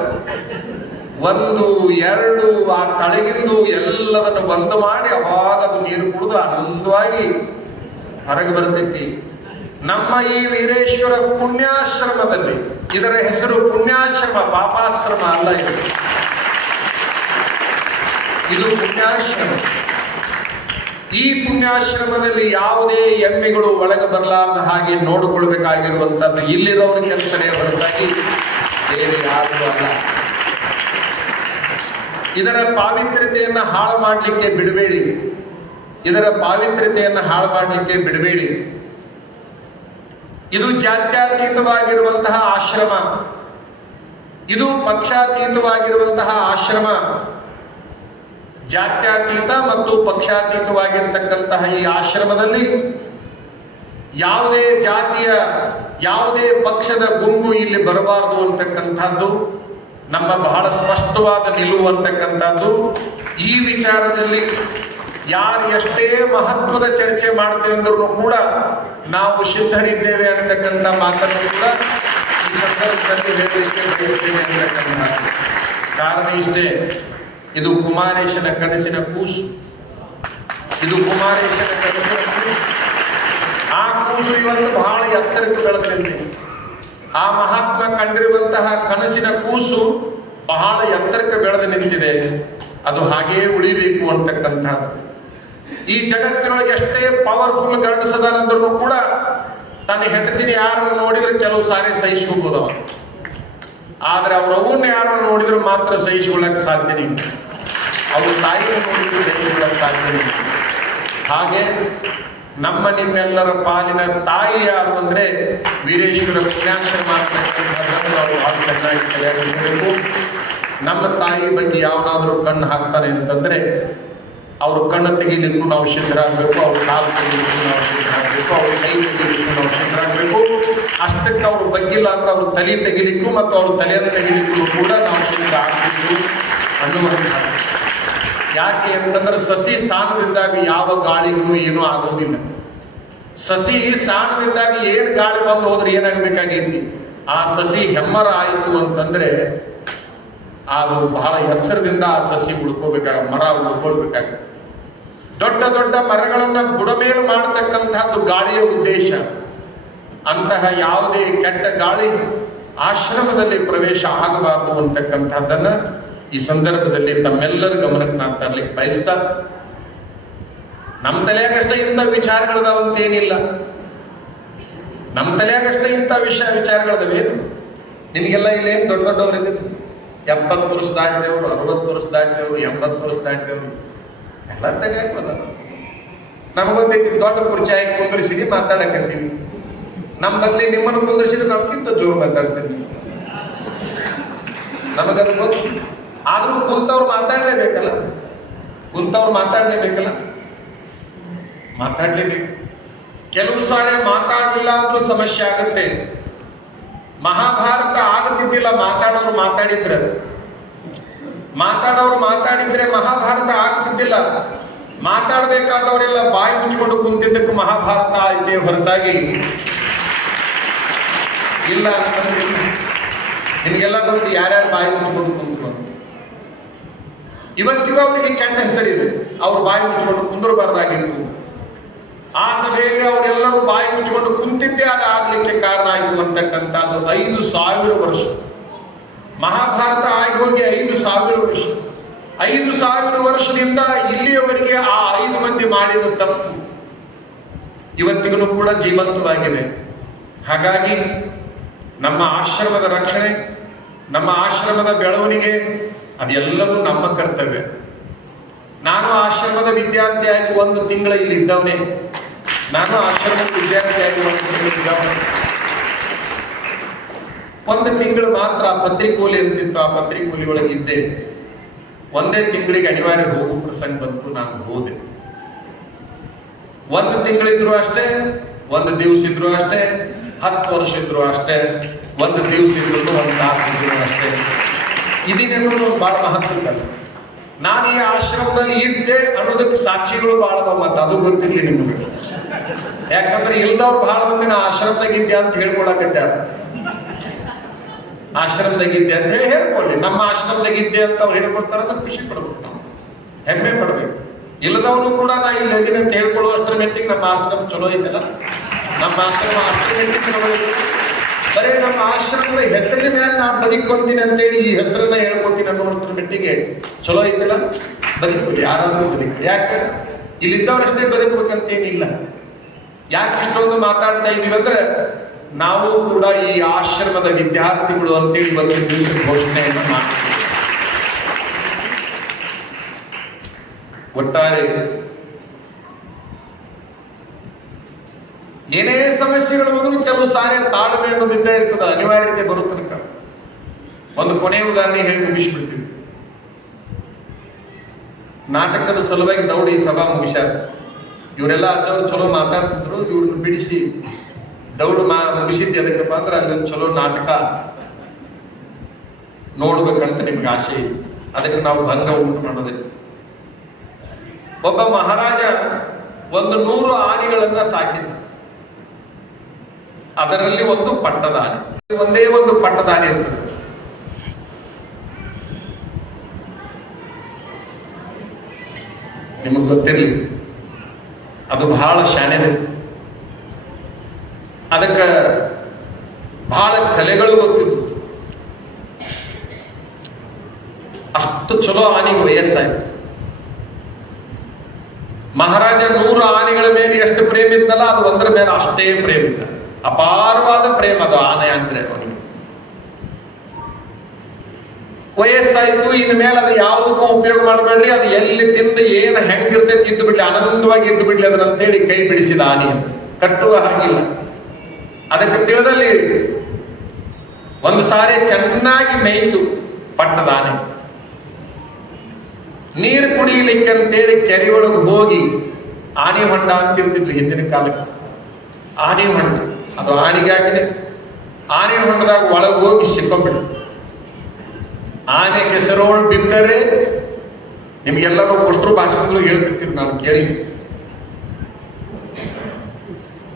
1, 2 ಆ ತಳಗಿಂದು ಎಲ್ಲದನ್ನು ಒಂದು ಮಾಡಿ ಅವಾಗ ಅದು ನೀರು ಕುಡಿದು ಆನಂದವಾಗಿ ಹೊರಗೆ ಬರ್ತೈತಿ. ನಮ್ಮ ಈ ವೀರೇಶ್ವರ ಪುಣ್ಯಾಶ್ರಮದಲ್ಲಿ, ಇದರ ಹೆಸರು ಪುಣ್ಯಾಶ್ರಮ, ಪಾಪಾಶ್ರಮ ಅಲ್ಲ. ಇದು ಪುಣ್ಯಾಶ್ರಮ. ಈ ಪುಣ್ಯಾಶ್ರಮದಲ್ಲಿ ಯಾವುದೇ ಎಮ್ಮೆಗಳು ಒಳಗೆ ಬರಲಾರದ ಹಾಗೆ ನೋಡಿಕೊಳ್ಬೇಕಾಗಿರುವಂತದ್ದು ಇಲ್ಲಿರೋರ ಕೆಲಸನೇ ಹೊರತಾಗಿ ಬೇರೆ ಯಾರು ಅಲ್ಲ. ಇದರ ಪಾವಿತ್ರ್ಯತೆಯನ್ನ ಹಾಳು ಮಾಡಲಿಕ್ಕೆ ಬಿಡಬೇಡಿ. ಇದರ ಪಾವಿತ್ರ್ಯತೆಯನ್ನ ಹಾಳು ಮಾಡಲಿಕ್ಕೆ ಬಿಡಬೇಡಿ. ಇದು ಜಾತ್ಯತೀತವಾಗಿರುವಂತಹ ಆಶ್ರಮ, ಇದು ಪಕ್ಷಾತೀತವಾಗಿರುವಂತಹ ಆಶ್ರಮ. ಜಾತ್ಯತೀತ ಮತ್ತು ಪಕ್ಷಾತೀತವಾಗಿರ್ತಕ್ಕಂತಹ ಈ ಆಶ್ರಮದಲ್ಲಿ ಯಾವುದೇ ಜಾತಿಯ ಯಾವುದೇ ಪಕ್ಷದ ಗುಂಪು ಇಲ್ಲಿ ಬರಬಾರದು ಅಂತಕ್ಕಂಥದ್ದು ನಮ್ಮ ಬಹಳ ಸ್ಪಷ್ಟವಾದ ನಿಲುವು ಅಂತಕ್ಕಂಥದ್ದು. ಈ ವಿಚಾರದಲ್ಲಿ ಯಾರು ಎಷ್ಟೇ ಮಹತ್ವದ ಚರ್ಚೆ ಮಾಡ್ತೇವೆ ಅಂದ್ರೂ ಕೂಡ ನಾವು ಸಿದ್ಧರಿದ್ದೇವೆ ಅಂತಕ್ಕಂಥ ಮಾತನ್ನು ಕೂಡ ಈ ಸಂದರ್ಭದಲ್ಲಿ ಹೇಳಲಿಕ್ಕೆ ಬಯಸ್ತೇವೆ ಅಂತಕ್ಕಂಥದ್ದು. ಕಾರಣ ಇಷ್ಟೇ, ಇದು ಕುಮಾರೇಶನ ಕನಸಿನ ಕೂಸು. ಇದು ಕುಮಾರೇಶನ ಕನಸಿನ ಕೂಸು. ಆ ಕೂಸು ಇವತ್ತು ಬಹಳ ಎತ್ತರಕ್ಕೆ ಬೆಳೆದಿದೆ. ಆ ಮಹಾತ್ಮ ಕಂಡಿರುವಂತಹ ಕನಸಿನ ಕೂಸು ಬಹಳ ಎತ್ತರಕ್ಕೆ ಬೆಳೆದು ನಿಂತಿದೆ. ಅದು ಹಾಗೇ ಉಳಿಬೇಕು ಅಂತಕ್ಕಂಥದ್ದು. ಈ ಜಗತ್ತಿನೊಳಗೆ ಎಷ್ಟೇ ಪವರ್ಫುಲ್ ಗಂಡಸದಂದ್ರೂ ಕೂಡ ತನ್ನ ಹೆಂಡತಿನ ಯಾರು ನೋಡಿದ್ರೆ ಕೆಲವು ಸಾರಿ ಸಹಿಸ್ಕೋಬಹುದು. ಆದ್ರೆ ಅವ್ರ ಅವನ್ನ ಯಾರು ನೋಡಿದ್ರೆ ಮಾತ್ರ ಸಹಿಸಿಕೊಳ್ಳಕ್ಕೆ ಸಾಧ್ಯನೇ ಇಲ್ಲ. ಅವ್ರ ತಾಯಿನ ನೋಡಿದ್ರೆ ಸಹಿಸಿಕೊಳ್ಳಕ್ಕೆ ಸಾಧ್ಯನೇ ಇಲ್ಲ. ಹಾಗೆ ನಮ್ಮ ನಿಮ್ಮೆಲ್ಲರ ಪಾಲಿನ ತಾಯಿ ಯಾರು ಅಂದ್ರೆ ವೀರೇಶ್ವರ ಪುಣ್ಯಾಶ್ರಮ ಅಂತಕ್ಕಂಥದ್ದನ್ನು ನಾವು ಬಹಳ ಚೆನ್ನಾಗಿ ತಯಾರಿಸಬೇಕು. ನಮ್ಮ ತಾಯಿ ಬಗ್ಗೆ ಯಾವನಾದ್ರೂ ಕಣ್ಣು ಹಾಕ್ತಾನೆ ಅಂತಂದ್ರೆ ಅವ್ರ ಕಣ್ಣು ತೆಗಿಲಿಕ್ಕೂ ನಾವು ಸಿದ್ಧರಾಗಬೇಕು, ಅವ್ರ ಕಾಲು ತೆಗಿಲಿಕ್ಕೂ ನಾವು ಸಿದ್ಧರಾಗಬೇಕು, ಅವ್ರ ಕೈ ತೆಗಿಲಿಕ್ಕೂ ನಾವು ಸಿದ್ಧರಾಗಬೇಕು. ಅಷ್ಟಕ್ಕೆ ಅವ್ರ ಬಗ್ಗಿಲ್ಲ ಅಂದ್ರೆ ಅವ್ರ ತಲೆ ತೆಗಿಲಿಕ್ಕೂ ಮತ್ತು ಅವ್ರ ತಲೆಯನ್ನು ತೆಗಿಲಿಕ್ಕೂ ಕೂಡ ನಾವು ಸಿದ್ಧರಾಗಬೇಕು ಅನ್ನುವಂಥ. ಯಾಕೆ ಅಂತಂದ್ರೆ ಸಸಿ ಸಾಣದಿಂದಾಗ ಯಾವ ಗಾಳಿಗೂ ಏನೂ ಆಗೋದಿಲ್ಲ. ಸಸಿ ಸಾಣದಿಂದಾಗ ಏನ್ ಗಾಳಿ ಬಂದು ಹೋದ್ರೆ ಏನಾಗಬೇಕಾಗೈತಿ, ಆ ಸಸಿ ಹೆಮ್ಮರ ಆಯಿತು ಅಂತಂದ್ರೆ ಅದು ಬಹಳ ಎಚ್ಚರದಿಂದ ಆ ಸಸಿ ಮರ ಉಳ್ಕೊಳ್ಬೇಕಾಗುತ್ತೆ. ದೊಡ್ಡ ದೊಡ್ಡ ಮರಗಳನ್ನ ಬುಡಮೇಲು ಮಾಡತಕ್ಕಂಥದ್ದು ಗಾಳಿಯ ಉದ್ದೇಶ. ಅಂತಹ ಯಾವುದೇ ಕೆಟ್ಟ ಗಾಳಿ ಆಶ್ರಮದಲ್ಲಿ ಪ್ರವೇಶ ಆಗಬಾರದು ಅಂತಕ್ಕಂಥದ್ದನ್ನ ಈ ಸಂದರ್ಭದಲ್ಲಿ ತಮ್ಮೆಲ್ಲರ ಗಮನಕ್ಕೆ ನಾನು ತರಲಿಕ್ಕೆ ಬಯಸ್ತಾ, ನಮ್ಮ ತಲೆಯಾಗಷ್ಟೇ ಇಂಥ ವಿಚಾರಗಳದಾವಂತೇನಿಲ್ಲ. ನಮ್ಮ ತಲೆಯಾಗಷ್ಟೇ ಇಂಥ ವಿಚಾರಗಳದವೇನು? ನಿಮಗೆಲ್ಲ ಇಲ್ಲೇನು ದೊಡ್ಡ ದೊಡ್ಡವರಿದ್ದೀರಿ, 70 ವರ್ಷ ದಾಟಿದವರು, 60 ವರ್ಷ ದಾಟಿದವರು, 80 ವರ್ಷ ದಾಟಿದವರು ಎಲ್ಲ ತಲೆಯಾಗ ಬದ. ನಮಗೊಂದು ದೊಡ್ಡ ಕುರ್ಚಿ ಆಗಿ ಕುಂದ್ರಿಸಿರಿ ಮಾತಾಡಕತ್ತೀವಿ. ನಮ್ಮ ಬದಲಿ ನಿಮ್ಮನ್ನು ಕುಂದ್ರಿಸಿದ್ರೆ ನಮ್ಗಿಂತ ಜೋರು ಮಾತಾಡ್ತೀವಿ. ನಮಗದು ಗೊತ್ತು. ಆದ್ರೂ ಕುಂತವ್ರು ಮಾತಾಡ್ಲೇಬೇಕಲ್ಲ, ಮಾತಾಡ್ಲೇಬೇಕು. ಕೆಲವು ಸಾರಿ ಮಾತಾಡಲಿಲ್ಲ ಅಂದ್ರೂ ಸಮಸ್ಯೆ ಆಗುತ್ತೆ. ಮಹಾಭಾರತ ಆಗತಿದ್ದಿಲ್ಲ ಮಾತಾಡೋರು ಮಾತಾಡಿದ್ರೆ ಮಹಾಭಾರತ ಆಗ್ತಿದ್ದಿಲ್ಲ. ಮಾತಾಡ್ಬೇಕಾದವರೆಲ್ಲ ಬಾಯಿ ಮುಚ್ಕೊಂಡು ಕುಂತಿದ್ದಕ್ಕೆ ಮಹಾಭಾರತ ಆಯ್ತೆ ಹೊರತಾಗಿ ಇಲ್ಲ ಅಂತಂದ್ರೆ ನಿಮಗೆಲ್ಲ ಗೊತ್ತು ಯಾರ್ಯಾರು ಬಾಯಿ ಮುಚ್ಕೊಂಡು ಕುಂತು ಅಂತ. ಇವತ್ತಿಗೂ ಅವರಿಗೆ ಕೆಟ್ಟ ಹೆಸರಿದೆ, ಅವ್ರು ಬಾಯಿ ಮುಚ್ಕೊಂಡು ಕುಂದರಬಾರ್ದಾಗಿತ್ತು. ಆ ಸಭೆಯಲ್ಲಿ ಅವರೆಲ್ಲರೂ ಬಾಯಿ ಮುಚ್ಕೊಂಡು ಕುಂತಿದ್ದೇ ಅದಾಗಲಿಕ್ಕೆ ಕಾರಣ ಆಯಿತು ಅಂತಕ್ಕಂಥದ್ದು. 5,000 ವರ್ಷ ಮಹಾಭಾರತ ಆಗಿ ಹೋಗಿ 5,000 ವರ್ಷ. 5,000 ವರ್ಷದಿಂದ ಇಲ್ಲಿಯವರೆಗೆ ಆ 5 ಮಂದಿ ಮಾಡಿದ ತಪ್ಪು ಇವತ್ತಿಗೂ ಕೂಡ ಜೀವಂತವಾಗಿದೆ. ಹಾಗಾಗಿ ನಮ್ಮ ಆಶ್ರಮದ ರಕ್ಷಣೆ, ನಮ್ಮ ಆಶ್ರಮದ ಬೆಳವಣಿಗೆ ಅದೆಲ್ಲವೂ ನಮ್ಮ ಕರ್ತವ್ಯ. ನಾನು ಆಶ್ರಮದ ವಿದ್ಯಾರ್ಥಿಯಾಗಿ 1 ತಿಂಗಳ ಇಲ್ಲಿ ಇದ್ದವನೇ. ನಾನು ಆಶ್ರಮದ ವಿದ್ಯಾರ್ಥಿಯಾಗಿ 1 ತಿಂಗಳು ಇದ್ದವನೇ. 1 ತಿಂಗಳು ಮಾತ್ರ ಪತ್ರಿಕೋಲಿ ಅಂತಿತ್ತು, ಆ ಪತ್ರಿಕೋಲಿ ಒಳಗೆ ಇದ್ದೆ. 1 ತಿಂಗಳಿಗೆ ಅನಿವಾರ್ಯ ಹೋಗುವ ಪ್ರಸಂಗ ಬಂತು, ನಾನು ಹೋದೆ. 1 ತಿಂಗಳಿದ್ರು ಅಷ್ಟೇ, 1 ದಿವಸ ಇದ್ರು ಅಷ್ಟೇ, 10 ವರ್ಷ ಇದ್ರು ಅಷ್ಟೇ, 1 ದಿವಸ ಇದ್ರು 1 ತಾಸು ಇದ್ರು ಅಷ್ಟೇ. ಇದನ್ನೇನು ಬಹಳ ಮಹತ್ವ. ನಾನು ಈ ಆಶ್ರಮದಲ್ಲಿ ಇದ್ದೆ ಅನ್ನೋದಕ್ಕೆ ಸಾಕ್ಷಿಗಳು ಬಹಳ ಮತ್ತೆ ಅದು ಗೊತ್ತಿರ್ಲಿ ನಿಮ್ಗೆ. ಯಾಕಂದ್ರೆ ಇಲ್ದವ್ರು ಬಹಳ ಮಂದಿ ನಾ ಆಶ್ರಮದಾಗಿದ್ದೆ ಅಂತ ಹೇಳ್ಕೊಳಕತ್ತೆ. ಆಶ್ರಮದಾಗಿದ್ದೆ ಅಂತ ಹೇಳಿ ಹೇಳ್ಕೊಳ್ಳಿ. ನಮ್ಮ ಆಶ್ರಮದಾಗಿದ್ದೆ ಅಂತ ಅವ್ರು ಹೇಳ್ಕೊಡ್ತಾರ ಅಂತ ಖುಷಿ ಪಡ್ಬೇಕು, ನಾವು ಹೆಮ್ಮೆ ಪಡ್ಬೇಕು. ಇಲ್ಲದವನು ಕೂಡ ನಾ ಇಲ್ಲಿ ಅದಿನ ಅಂತ ಹೇಳ್ಕೊಳ್ಳುವಷ್ಟರ ಮೆಟ್ಟಿಗೆ ನಮ್ಮ ಆಶ್ರಮ ಚಲೋ ಐತಲ್ಲ. ನಮ್ಮ ಆಶ್ರಮ ಅಷ್ಟರ ಮೆಟ್ಟಿಗೆ ಚಲೋ ಐತೆ. ಬರೀ ನಮ್ಮ ಆಶ್ರಮದ ಹೆಸರಿನ ಮೇಲೆ ನಾನು ಬದುಕೊಂತೀನಿ ಅಂತೇಳಿ ಈ ಹೆಸರನ್ನ ಹೇಳ್ಕೊತೀನಿ ಅನ್ನೋಷ್ಟರ ಮೆಟ್ಟಿಗೆ ಚಲೋ ಐತಲ್ಲ. ಬದುಕುದು ಯಾರಾದ್ರೂ ಬದುಕು. ಯಾಕೆ ಇಲ್ಲಿದ್ದವರಷ್ಟೇ ಬದುಕಬೇಕಂತೇನಿಲ್ಲ. ಯಾಕೆ ಇಷ್ಟೊಂದು ಮಾತಾಡ್ತಾ ಇದೀವಿ ಅಂದ್ರೆ ನಾವು ಕೂಡ ಈ ಆಶ್ರಮದ ವಿದ್ಯಾರ್ಥಿಗಳು ಅಂತೇಳಿ ಇವತ್ತು ದಿವಸ ಘೋಷಣೆಯನ್ನು ಮಾಡ್ತೀವಿ. ಒಟ್ಟಾರೆ ಏನೇ ಸಮಸ್ಯೆಗಳು ಬಂದರೂ ಕೆಲವು ಸಾರಿ ತಾಳ್ಮೆ ಅನ್ನೋದು ಇದ್ದೇ ಇರ್ತದ, ಅನಿವಾರ್ಯತೆ ಬರೋ ತನಕ. ಒಂದು ಕೊನೆಯ ಉದಾಹರಣೆ ಹೇಳಿ ಮುಗಿಸ್ಬಿಡ್ತೀವಿ. ನಾಟಕದ ಸಲುವಾಗಿ ದೌಡಿ ಸಭಾ ಮುಗಿಸ್ಯಾರ. ಇವರೆಲ್ಲ ಅಜ್ಜವ್ರು ಚಲೋ ಮಾತಾಡ್ತಿದ್ರು, ಇವ್ರನ್ನ ಬಿಡಿಸಿ ದೌಡು ಮುಗಿಸಿದ್ದು ಎದಕ್ಕಪ್ಪ ಅಂದ್ರೆ ಅಲ್ಲೊಂದು ಚಲೋ ನಾಟಕ ನೋಡ್ಬೇಕಂತ ನಿಮ್ಗೆ ಆಸೆ ಇದೆ. ಅದಕ್ಕೆ ನಾವು ಭಂಗ ಉಂಟು ಮಾಡೋದಿಲ್ಲ. ಒಬ್ಬ ಮಹಾರಾಜ 100 ಆನೆಗಳನ್ನ ಸಾಕಿದ್ದ. ಅದರಲ್ಲಿ ಒಂದು ಪಟ್ಟದ ಆನೆ, ಒಂದೇ ಒಂದು ಪಟ್ಟದ ಆನೆ ಇರ್ತದೆ. ನಿಮಗ್ ಗೊತ್ತಿರ್ಲಿ, ಅದು ಬಹಳ ಶಾಣೆದಿತ್ತು. ಅದಕ್ಕ ಬಹಳ ಕಲೆಗಳು ಗೊತ್ತಿತ್ತು. ಅಷ್ಟು ಚಲೋ ಆನೆಗೆ ವಯಸ್ಸಾಯ್ತು. ಮಹಾರಾಜ 100 ಆನೆಗಳ ಮೇಲೆ ಎಷ್ಟು ಪ್ರೇಮ ಇದ್ದಲ್ಲ, ಅದು ಒಂದರ ಮೇಲೆ ಅಷ್ಟೇ ಪ್ರೇಮ ಇದ್ದ. ಅಪಾರವಾದ ಪ್ರೇಮ ಅದು ಆನೆ ಅಂದ್ರೆ ಅವನಿಗೆ. ವಯಸ್ಸಾಯ್ತು, ಇನ್ ಮೇಲೆ ಅದು ಯಾವುದಕ್ಕೂ ಉಪಯೋಗ ಮಾಡಬೇಡ್ರಿ, ಅದು ಎಲ್ಲಿ ತಿಂದು ಏನು ಹೆಂಗಿರ್ತೈತಿ ಇದ್ದು ಬಿಡ್ಲಿ, ಆನಂದವಾಗಿ ಇದ್ದು ಬಿಡ್ಲಿ ಅದನ್ನಂತೇಳಿ ಕೈ ಬಿಡಿಸಿದ ಆನೆ. ಕಟ್ಟುವ ಹಾಗಿಲ್ಲ. ಅದಕ್ಕೆ ತಿಳಿದಲ್ಲಿ ಒಂದು ಸಾರಿ ಚೆನ್ನಾಗಿ ಮೇಯ್ತು ಪಟ್ಟದ ಆನೆ. ನೀರು ಕುಡಿಯಲಿಕ್ಕೆ ಅಂತೇಳಿ ಕೆರೆ ಒಳಗೆ ಹೋಗಿ, ಆನೆ ಹೊಂಡ ಅಂತಿರ್ತಿದ್ವಿ ಹಿಂದಿನ ಕಾಲಕ್ಕೆ. ಆನೆ ಹೊಂಡ ಅದು ಆನೆಗಾಗಿದೆ. ಆನೆ ಹೊಂಡದಾಗ ಒಳಗೆ ಹೋಗಿ ಸಿಕ್ಕೊಂಡ್ಬಿಟ್ಟು ಆನೆ ಕೆಸರೋಳು ಬಿದ್ದರೆ, ನಿಮ್ಗೆಲ್ಲರೂ ಕೊಷ್ಟರು ಭಾಷೆಗಳು ಹೇಳ್ತಿರ್ತೀವಿ, ನಾನು ಕೇಳಿ.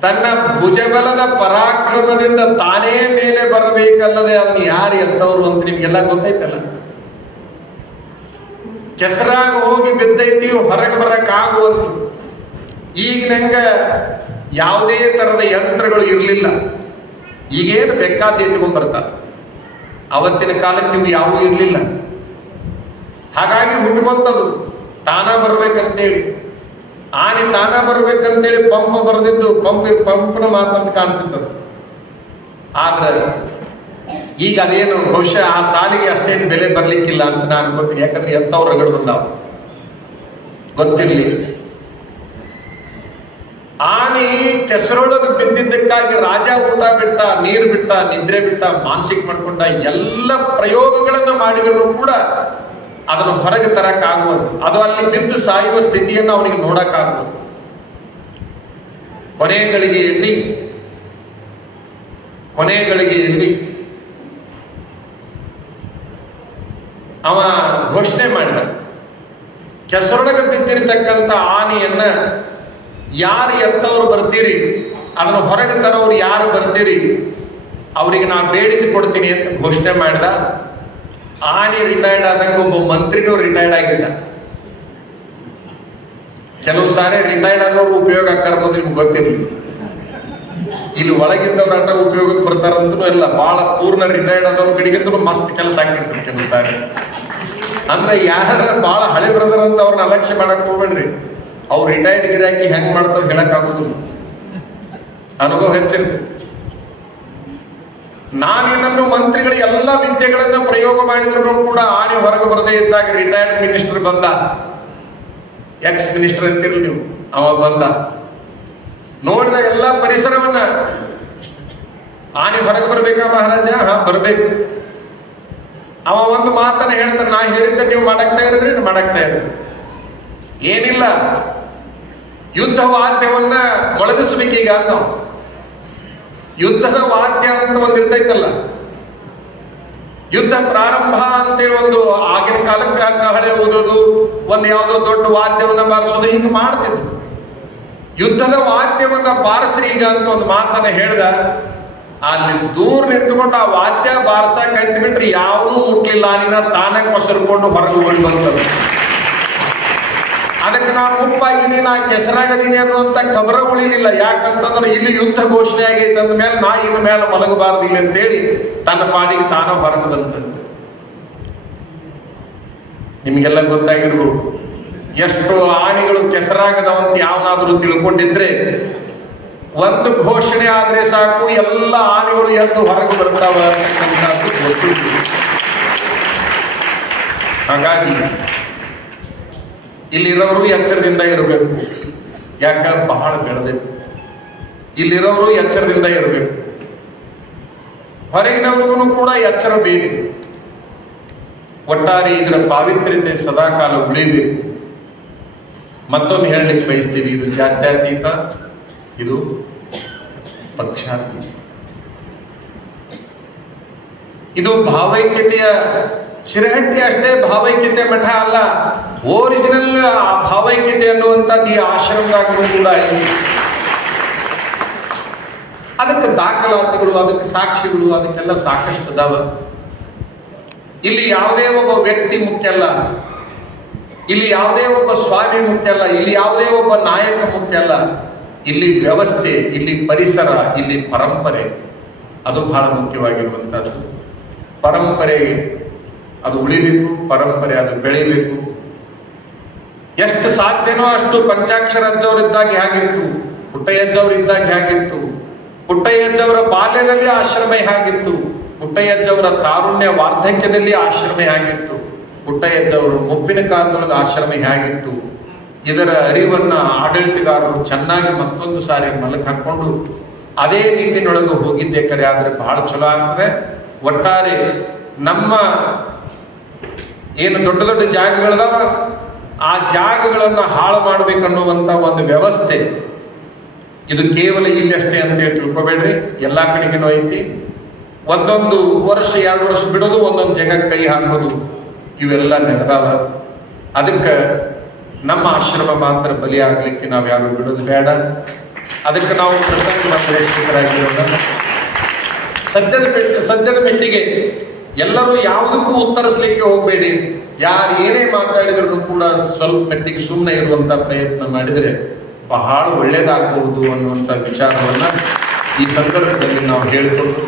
ತನ್ನ ಭುಜಬಲದ ಪರಾಕ್ರಮದಿಂದ ತಾನೇ ಮೇಲೆ ಬರಬೇಕಲ್ಲದೆ ಅದನ್ನ ಯಾರು ಎತ್ತವರು ಅಂತ ನಿಮ್ಗೆಲ್ಲ ಗೊತ್ತೈತಲ್ಲ. ಕೆಸರಾಗ ಹೋಗಿ ಬಿದ್ದೈತಿ, ಹೊರಗೆ ಬರಕ್ಕಾಗುವಂತು. ಈಗ ನಂಗ ಯಾವುದೇ ತರದ ಯಂತ್ರಗಳು ಇರಲಿಲ್ಲ. ಈಗೇನು ಬೇಕಾದ ಇಟ್ಕೊಂಡ್ ಬರ್ತಾರೆ. ಅವತ್ತಿನ ಕಾಲಕ್ಕೆ ಇವು ಯಾವುದೂ ಇರಲಿಲ್ಲ. ಹಾಗಾಗಿ ಹುಟ್ಟುವಂಥದ್ದು ತಾನ ಬರ್ಬೇಕಂತೇಳಿ, ಆನೆ ತಾನ ಬರ್ಬೇಕಂತೇಳಿ ಪಂಪ್ ಬರೆದಿದ್ದು, ಪಂಪ್ನ ಮಾತಂತ ಕಾಣ್ತಿದ್ದದು. ಆದ್ರೆ ಈಗ ಅದೇನು ಬಹುಶಃ ಆ ಸಾಲಿಗೆ ಅಷ್ಟೇನು ಬೆಲೆ ಬರ್ಲಿಕ್ಕಿಲ್ಲ ಅಂತ ನಾನು ಅನ್ಕೋತೀನಿ. ಯಾಕಂದ್ರೆ ಎಂಥವ್ರು ರಗಡು ಬಂದಾವ ಗೊತ್ತಿರ್ಲಿ. ಆನೆ ಕೆಸರೊಳಗೆ ಬಿದ್ದಿದ್ದಕ್ಕಾಗಿ ರಾಜ ಊಟ ಬಿಟ್ಟ, ನೀರು ಬಿಟ್ಟ, ನಿದ್ರೆ ಬಿಟ್ಟ, ಮಾನಸಿಕ ಮಾಡ್ಕೊಂಡ, ಎಲ್ಲ ಪ್ರಯೋಗಗಳನ್ನ ಮಾಡಿದ್ರು ಕೂಡ ಅದನ್ನು ಹೊರಗೆ ತರಕ್ಕಾಗುವುದು. ಅದು ಅಲ್ಲಿ ಬಿದ್ದು ಸಾಯುವ ಸ್ಥಿತಿಯನ್ನು ಅವನಿಗೆ ನೋಡಕ್ಕಾಗುವುದು. ಕೊನೆ ಗಳಿಗೆಯಲ್ಲಿ ಅವ ಘೋಷಣೆ ಮಾಡಿದ, ಕೆಸರೊಳಗೆ ಬಿದ್ದಿರತಕ್ಕಂಥ ಆನೆಯನ್ನ ಯಾರು ಎತ್ತವರು ಬರ್ತೀರಿ, ಅದನ್ನು ಹೊರಗೆ ತರೋರು ಯಾರು ಬರ್ತೀರಿ, ಅವರಿಗೆ ನಾ ಬೇಡಿಕೆ ಕೊಡ್ತೀನಿ ಅಂತ ಘೋಷಣೆ ಮಾಡಿದ. ಆನೆ ರಿಟೈರ್ಡ್ ಆದಂಗ ಒಬ್ಬ ಮಂತ್ರಿನೂ ರಿಟೈರ್ಡ್ ಆಗಿದ್ದ. ಕೆಲವು ಸಾರಿ ರಿಟೈರ್ಡ್ ಆದವ್ರು ಉಪಯೋಗ ಆಗ್ತಾರಂತ ನಿಮ್ಗೆ ಗೊತ್ತಿರ್ಲಿ. ಇಲ್ಲಿ ಒಳಗಿದ್ದವ್ರ ಆಟ ಉಪಯೋಗಕ್ಕೆ ಬರ್ತಾರಂತೂ ಎಲ್ಲ. ಬಹಳ ಪೂರ್ಣ ರಿಟೈರ್ಡ್ ಆದವ್ರ ಕಡೆಗಿಂತ ಮಸ್ತ್ ಕೆಲಸ ಆಗಿರ್ತದೆ ಕೆಲವು ಸಾರಿ. ಅಂದ್ರೆ ಯಾರ ಬಹಳ ಹಳೆ ಬ್ರದರ್ ಅಂತ ಅವ್ರನ್ನ ಅಲಕ್ಷ್ಯ ಮಾಡಕ್ ಹೋಗ್ಬೇಡ್ರಿ. ಅವ್ರು ರಿಟೈರ್ಡ್ ಗಿರಾಕಿ ಹೆಂಗ್ ಮಾಡ್ತಾವ್ ಹೇಳಕ್ ಆಗುದಿಲ್ಲ, ಅನುಭವ ಹೆಚ್ಚಿರ್ತದೆ. ನಾನೇನನ್ನು ಮಂತ್ರಿಗಳು ಎಲ್ಲ ವಿದ್ಯೆಗಳನ್ನ ಪ್ರಯೋಗ ಮಾಡಿದ್ರು ಕೂಡ ಆನೆ ಹೊರಗೆ ಬರದೇ ಇದ್ದಾಗ ರಿಟೈರ್ಡ್ ಮಿನಿಸ್ಟರ್ ಬಂದ, ಎಕ್ಸ್ ಮಿನಿಸ್ಟರ್ ಅಂತಿರ್ಲಿ ನೀವು, ಅವ ಬಂದ. ನೋಡಿದ ಎಲ್ಲ ಪರಿಸರವನ್ನ, ಆನೆ ಹೊರಗೆ ಬರ್ಬೇಕಾ ಮಹಾರಾಜ? ಹಾ ಬರ್ಬೇಕು. ಅವ ಒಂದು ಮಾತನ್ನ ಹೇಳ್ತಾನೆ, ನಾ ಹೇಳಿದ್ದ ನೀವು ಮಾಡಕ್ತಾ ಇರಿದ್ರಿ, ಮಾಡಕ್ತಾ ಇರಿ. ಏನಿಲ್ಲ, ಯುದ್ಧ ವಾದ್ಯವನ್ನ ಮೊಳಗಿಸ್ಬೇಕೀಗ ಅಂತ. ಯುದ್ಧದ ವಾದ್ಯ ಅಂತ ಒಂದು ಇರ್ತೈತಲ್ಲ, ಯುದ್ಧ ಪ್ರಾರಂಭ ಅಂತೇಳಿ ಒಂದು ಆಗಿನ ಕಾಲಕ್ಕೆ ಕಹಳೆ ಓದೋದು, ಒಂದು ಯಾವುದೋ ದೊಡ್ಡ ವಾದ್ಯವನ್ನ ಬಾರಿಸೋದು, ಹಿಂಗೆ ಮಾಡ್ತಿದ್ರು. ಯುದ್ಧದ ವಾದ್ಯವನ್ನ ಬಾರಿಸ್ರಿ ಈಗ ಅಂತ ಒಂದು ಮಾತನ್ನ ಹೇಳ್ದ. ಅಲ್ಲಿ ದೂರ ನಿಂತ್ಕೊಂಡು ಆ ವಾದ್ಯ ಬಾರ್ಸ ಕಟ್ಟಿ ಬಿಟ್ರೆ ಯಾವೂ ಮುಟ್ಲಿಲ್ಲ. ಆನಿನ ತಾನೇ ಕೊಸರ್ಕೊಂಡು ಹೊರಗೆ ಓಡಿ ಬಂತದ್ದು. ಅದಕ್ಕೆ ನಾನು ಮುಪ್ಪಾಗಿದ್ದೀನಿ, ನಾ ಕೆಸರಾಗದೀನಿ ಅನ್ನುವಂತ ಖಬರ ಉಳಿಲಿಲ್ಲ. ಯಾಕಂತಂದ್ರೆ ಇಲ್ಲಿ ಯುದ್ಧ ಘೋಷಣೆ ಆಗೈತೆ ಅಂದ ಮೇಲೆ ನಾ ಇನ್ನು ಮೇಲೆ ಮಲಗಬಾರ್ದು ಇಲ್ಲಿ ಅಂತೇಳಿ ತನ್ನ ಪಾಡಿಗೆ ತಾನ ಹೊರಗೆ ಬಂತಂತೆ. ನಿಮಗೆಲ್ಲ ಗೊತ್ತಾಗಿರ್ಬೋದು, ಎಷ್ಟು ಆನೆಗಳು ಕೆಸರಾಗದವಂತ ಯಾವನಾದ್ರೂ ತಿಳ್ಕೊಂಡಿದ್ರೆ ಒಂದು ಘೋಷಣೆ ಆದ್ರೆ ಸಾಕು, ಎಲ್ಲ ಆನೆಗಳು ಎದ್ದು ಹೊರಗೆ ಬರ್ತಾವ ಅಂತಕ್ಕಂಥದ್ದು ಗೊತ್ತಿತ್ತು. ಹಾಗಾಗಿ ಇಲ್ಲಿರೋರು ಎಚ್ಚರದಿಂದ ಇರಬೇಕು. ಯಾಕ ಬಹಳ ಬೆಳೆದೈತಿ. ಇಲ್ಲಿರೋರು ಎಚ್ಚರದಿಂದ ಇರಬೇಕು. ಹೊರಗಿನವ್ರಿಗೂ ಕೂಡ ಎಚ್ಚರ ಬೇಕು. ಒಟ್ಟಾರೆ ಇದರ ಪಾವಿತ್ರ್ಯತೆ ಸದಾಕಾಲ ಉಳಿಬೇಕು. ಮತ್ತೊಮ್ಮೆ ಹೇಳಲಿಕ್ಕೆ ಬಯಸ್ತೀವಿ, ಇದು ಜಾತ್ಯತೀತ, ಇದು ಪಕ್ಷಾತೀತ, ಇದು ಭಾವೈಕ್ಯತೆಯ ಶಿರಹಟ್ಟಿ ಅಷ್ಟೇ ಭಾವೈಕ್ಯತೆ ಮಠ ಅಲ್ಲ. ಒರಿಜಿನಲ್ ಆ ಭಾವೈಕ್ಯತೆ ಅನ್ನುವಂಥದ್ದು ಈ ಆಶ್ರಮದಾಗೂ ಕೂಡ ಇದೆ. ಅದಕ್ಕೆ ದಾಖಲಾತಿಗಳು, ಅದಕ್ಕೆ ಸಾಕ್ಷಿಗಳು, ಅದಕ್ಕೆಲ್ಲ ಸಾಕಷ್ಟು ಅದಾವ. ಇಲ್ಲಿ ಯಾವುದೇ ಒಬ್ಬ ವ್ಯಕ್ತಿ ಮುಖ್ಯ ಅಲ್ಲ, ಇಲ್ಲಿ ಯಾವುದೇ ಒಬ್ಬ ಸ್ವಾಮಿ ಮುಖ್ಯ ಅಲ್ಲ, ಇಲ್ಲಿ ಯಾವುದೇ ಒಬ್ಬ ನಾಯಕ ಮುಖ್ಯ ಅಲ್ಲ. ಇಲ್ಲಿ ವ್ಯವಸ್ಥೆ, ಇಲ್ಲಿ ಪರಿಸರ, ಇಲ್ಲಿ ಪರಂಪರೆ, ಅದು ಬಹಳ ಮುಖ್ಯವಾಗಿರುವಂತಹದ್ದು. ಪರಂಪರೆ ಅದು ಉಳಿಬೇಕು, ಪರಂಪರೆ ಅದು ಬೆಳಿಬೇಕು. ಎಷ್ಟು ಸಾಧ್ಯನೋ ಅಷ್ಟು ಪಂಚಾಕ್ಷರಜ್ಜವರಿದ್ದಾಗ ಹೇಗಿತ್ತು, ಪುಟ್ಟಯ್ಯಜ್ಜವರಿದ್ದಾಗ ಹೇಗಿತ್ತು, ಪುಟ್ಟಯ್ಯಜ್ಜವರ ಬಾಲ್ಯದಲ್ಲಿ ಆಶ್ರಮ ಹೇಗಿತ್ತು, ಪುಟ್ಟಯ್ಯಜ್ಜವರ ತಾರುಣ್ಯ ವಾರ್ಧಕ್ಯದಲ್ಲಿ ಆಶ್ರಮ ಹೇಗಿತ್ತು, ಪುಟ್ಟಯ್ಯಜ್ಜವರು ಮುಪ್ಪಿನ ಕಾಲದೊಳಗೆ ಆಶ್ರಮ ಹೇಗಿತ್ತು, ಇದರ ಅರಿವನ್ನ ಆಡಳಿತಗಾರರು ಚೆನ್ನಾಗಿ ಮತ್ತೊಂದು ಸಾರಿ ಮಲಕ್ ಹಾಕೊಂಡು ಅದೇ ನಿಟ್ಟಿನೊಳಗೆ ಹೋಗಿದ್ದೆ ಕರೆ ಆದ್ರೆ ಬಹಳ ಚಲೋ ಆಗ್ತದೆ. ಒಟ್ಟಾರೆ ನಮ್ಮ ಏನು ದೊಡ್ಡ ದೊಡ್ಡ ಜಾಗಗಳದಾವ, ಆ ಜಾಗಗಳನ್ನ ಹಾಳು ಮಾಡ್ಬೇಕನ್ನುವಂತ ಒಂದು ವ್ಯವಸ್ಥೆ ಇದು ಕೇವಲ ಇಲ್ಲಷ್ಟೇ ಅಂತ ಹೇಳಿ ತಿಳ್ಕೊಬೇಡ್ರಿ. ಎಲ್ಲಾ ಕಡೆಗೇನು ಐತಿ. ಒಂದೊಂದು ವರ್ಷ 2 ವರ್ಷ ಬಿಡೋದು, ಒಂದೊಂದು ಜಾಗಕ್ಕೆ ಕೈ ಹಾಕೋದು, ಇವೆಲ್ಲ ನಡೆದಾವ. ಅದಕ್ಕೆ ನಮ್ಮ ಆಶ್ರಮ ಮಾತ್ರ ಬಲಿ ಆಗ್ಲಿಕ್ಕೆ ನಾವು ಯಾರು ಬಿಡೋದು ಬೇಡ. ಅದಕ್ಕೆ ನಾವು ಪ್ರಸಂಗ ಮಂತ್ರೇಶ್ವರಾಗಿರೋಣ. ಸದ್ಯದ ಮೆಟ್ಟಿಗೆ ಎಲ್ಲರೂ ಯಾವುದಕ್ಕೂ ಉತ್ತರಿಸಲಿಕ್ಕೆ ಹೋಗಬೇಡಿ. ಯಾರು ಏನೇ ಮಾತಾಡಿದ್ರು ಕೂಡ ಸ್ವಲ್ಪ ಮಟ್ಟಿಗೆ ಸುಮ್ಮನೆ ಇರುವಂತ ಪ್ರಯತ್ನ ಮಾಡಿದರೆ ಬಹಳ ಒಳ್ಳೇದಾಗಬಹುದು ಅನ್ನುವಂಥ ವಿಚಾರವನ್ನ ಈ ಸಂದರ್ಭದಲ್ಲಿ ನಾವು ಹೇಳಿಕೊಟ್ಟು,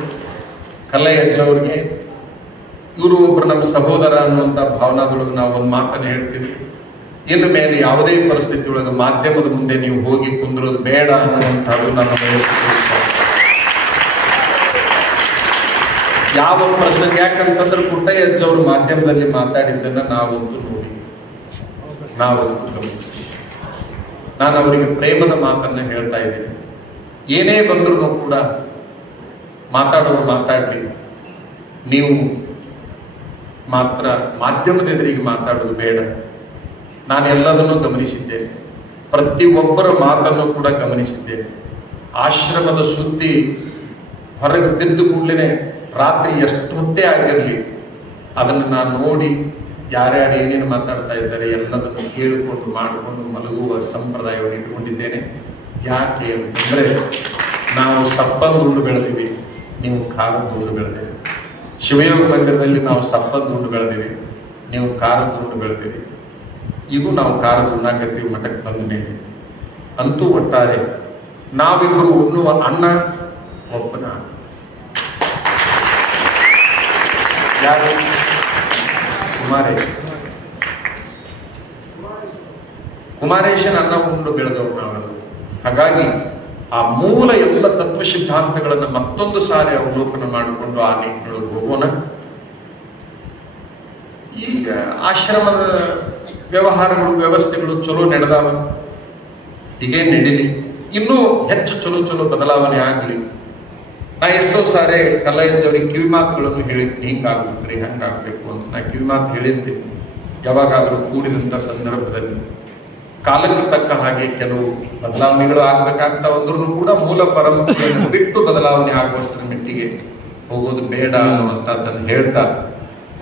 ಕಲ್ಲಯ್ಯಜ್ಜವ್ರಿಗೆ ಇವರು ಒಬ್ಬರು ನಮ್ಮ ಸಹೋದರ ಅನ್ನುವಂಥ ಭಾವನಾದೊಳಗೆ ನಾವು ಒಂದು ಮಾತನ್ನು ಹೇಳ್ತೀವಿ. ಇನ್ನು ಮೇಲೆ ಯಾವುದೇ ಪರಿಸ್ಥಿತಿ ಒಳಗೆ ಮಾಧ್ಯಮದ ಮುಂದೆ ನೀವು ಹೋಗಿ ಕುಂದ್ರೋದು ಬೇಡ ಅನ್ನುವಂಥದ್ದು ನನ್ನ ಯಾವ ಪ್ರಸಂಗ. ಯಾಕಂತಂದ್ರೆ ಪುಟ್ಟಯ್ಯಜ್ಜವರು ಮಾಧ್ಯಮದಲ್ಲಿ ಮಾತಾಡಿದ್ದನ್ನ ನಾವಂತೂ ನೋಡಿ, ನಾವಂತೂ ಗಮನಿಸಿ. ನಾನು ಅವರಿಗೆ ಪ್ರೇಮದ ಮಾತನ್ನ ಹೇಳ್ತಾ ಇದ್ದೀನಿ. ಏನೇ ಬಂದ್ರು ಕೂಡ ಮಾತಾಡೋರು ಮಾತಾಡ್ಲಿ, ನೀವು ಮಾತ್ರ ಮಾಧ್ಯಮದ ಎದುರಿಗೆ ಮಾತಾಡೋದು ಬೇಡ. ನಾನು ಎಲ್ಲದನ್ನೂ ಗಮನಿಸಿದ್ದೇನೆ, ಪ್ರತಿಯೊಬ್ಬರ ಮಾತನ್ನು ಕೂಡ ಗಮನಿಸಿದ್ದೇನೆ. ಆಶ್ರಮದ ಸುದ್ದಿ ಹೊರಗೆ ಬಿದ್ದು ಕೂಡಲೇ ರಾತ್ರಿ ಎಷ್ಟು ಹೊತ್ತೇ ಆಗಿರಲಿ ಅದನ್ನು ನಾನು ನೋಡಿ ಯಾರ್ಯಾರು ಏನೇನು ಮಾತಾಡ್ತಾ ಇದ್ದಾರೆ ಎಲ್ಲದನ್ನು ಕೇಳಿಕೊಂಡು ಮಾಡಿಕೊಂಡು ಮಲಗುವ ಸಂಪ್ರದಾಯವನ್ನು ಇಟ್ಕೊಂಡಿದ್ದೇನೆ. ಯಾಕೆ ಅಂತಂದ್ರೆ ನಾವು ಸಪ್ಪದ ಉಂಡು ಬೆಳೆದಿವಿ, ನೀವು ಖಾರದ ಉಂಡು ಬೆಳೆದಿವಿ. ಶಿವಯೋಗ ಮಂದಿರದಲ್ಲಿ ನಾವು ಸಪ್ಪದ ಉಂಡು ಬೆಳೆದಿವಿ, ನೀವು ಖಾರದ ಉಂಡು ಬೆಳೆದಿವಿ. ಇದು ನಾವು ಖಾರದ ಉಣ್ಣಾಕತ್ತೀವಿ ಮಠಕ್ಕೆ ಬಂದ ಮೇಲೆ. ಅಂತೂ ಒಟ್ಟಾರೆ ನಾವಿಬ್ಬರು ಉಣ್ಣುವ ಅನ್ನ ಒಬ್ಬನ. ಯಾರು? ಕುಮಾರೇಶನ ಅನ್ನ ಉಂಡು ಬೆಳೆದವರು ನಾವೆಲ್ಲ. ಹಾಗಾಗಿ ಆ ಮೂಲ ಎಲ್ಲ ತತ್ವ ಸಿದ್ಧಾಂತಗಳನ್ನು ಮತ್ತೊಂದು ಸಾರಿ ಅವಲೋಕನ ಮಾಡಿಕೊಂಡು ಆ ನಿಟ್ಟಿನೊಳಗೆ ಹೋಗೋಣ. ಈಗ ಆಶ್ರಮದ ವ್ಯವಹಾರಗಳು ವ್ಯವಸ್ಥೆಗಳು ಚಲೋ ನಡೆದಾವ, ಹೀಗೆ ನಡೀಲಿ. ಇನ್ನೂ ಹೆಚ್ಚು ಚಲೋ ಬದಲಾವಣೆ ಆಗಲಿ. ನಾ ಎಷ್ಟೋ ಸಾರಿ ಕಲ್ಲಯ್ಯಜ್ಜವ್ರಿಗೆ ಕಿವಿ ಮಾತುಗಳನ್ನು ಹೇಳಿದ್ದೀನಿ, ಹಿಂಗಾಗ್ಬೇಕ್ರಿ ಹಂಗಾಗ್ಬೇಕು ಅಂತ. ನಾ ಕಿವಿ ಮಾತು ಹೇಳಿರ್ತೀನಿ ಯಾವಾಗಾದರೂ ಕೂಡಿದಂಥ ಸಂದರ್ಭದಲ್ಲಿ. ಕಾಲಕ್ಕೆ ತಕ್ಕ ಹಾಗೆ ಕೆಲವು ಬದಲಾವಣೆಗಳು ಆಗ್ಬೇಕಾಗ್ತಾ ಹೋದ್ರೂ ಕೂಡ ಮೂಲ ಪರಂಪರೆಯನ್ನು ಬಿಟ್ಟು ಬದಲಾವಣೆ ಆಗುವಷ್ಟರ ಮೆಟ್ಟಿಗೆ ಹೋಗೋದು ಬೇಡ ಅನ್ನುವಂಥದ್ದನ್ನು ಹೇಳ್ತಾ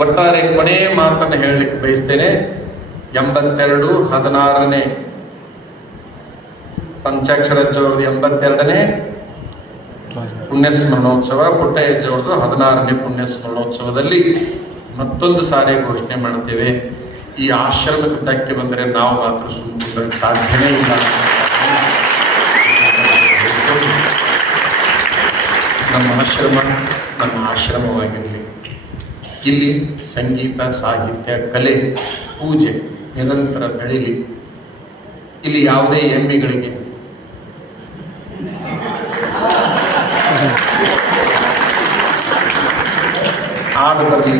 ಒಟ್ಟಾರೆ ಕೊನೆಯ ಮಾತನ್ನು ಹೇಳಲಿಕ್ಕೆ ಬಯಸ್ತೇನೆ. 82-16ನೇ ಪಂಚಾಕ್ಷರಜ್ಜವ್ರದ್ದು 82ನೇ ಪುಣ್ಯಸ್ಮರಣೋತ್ಸವ, ಪುಟ್ಟಯ್ಯಜ್ಜವ್ರದ್ದು 16ನೇ ಪುಣ್ಯಸ್ಮರಣೋತ್ಸವದಲ್ಲಿ ಮತ್ತೊಂದು ಸಾರಿ ಘೋಷಣೆ ಮಾಡ್ತೇವೆ. ಈ ಆಶ್ರಮದ ಧಕ್ಕೆ ಬಂದರೆ ನಾವು ಮಾತ್ರ ಸುಮ್ಮನೆ ಸಾಧ್ಯನೇ ಇಲ್ಲ. ನಮ್ಮ ಆಶ್ರಮ ನಮ್ಮ ಆಶ್ರಮವಾಗಿರಲಿ. ಇಲ್ಲಿ ಸಂಗೀತ, ಸಾಹಿತ್ಯ, ಕಲೆ, ಪೂಜೆ ನಿರಂತರ ಬೆಳೀಲಿ. ಇಲ್ಲಿ ಯಾವುದೇ ಎಮ್ಮೆಗಳಿಗೆ ಆಡು ಬರಲಿ,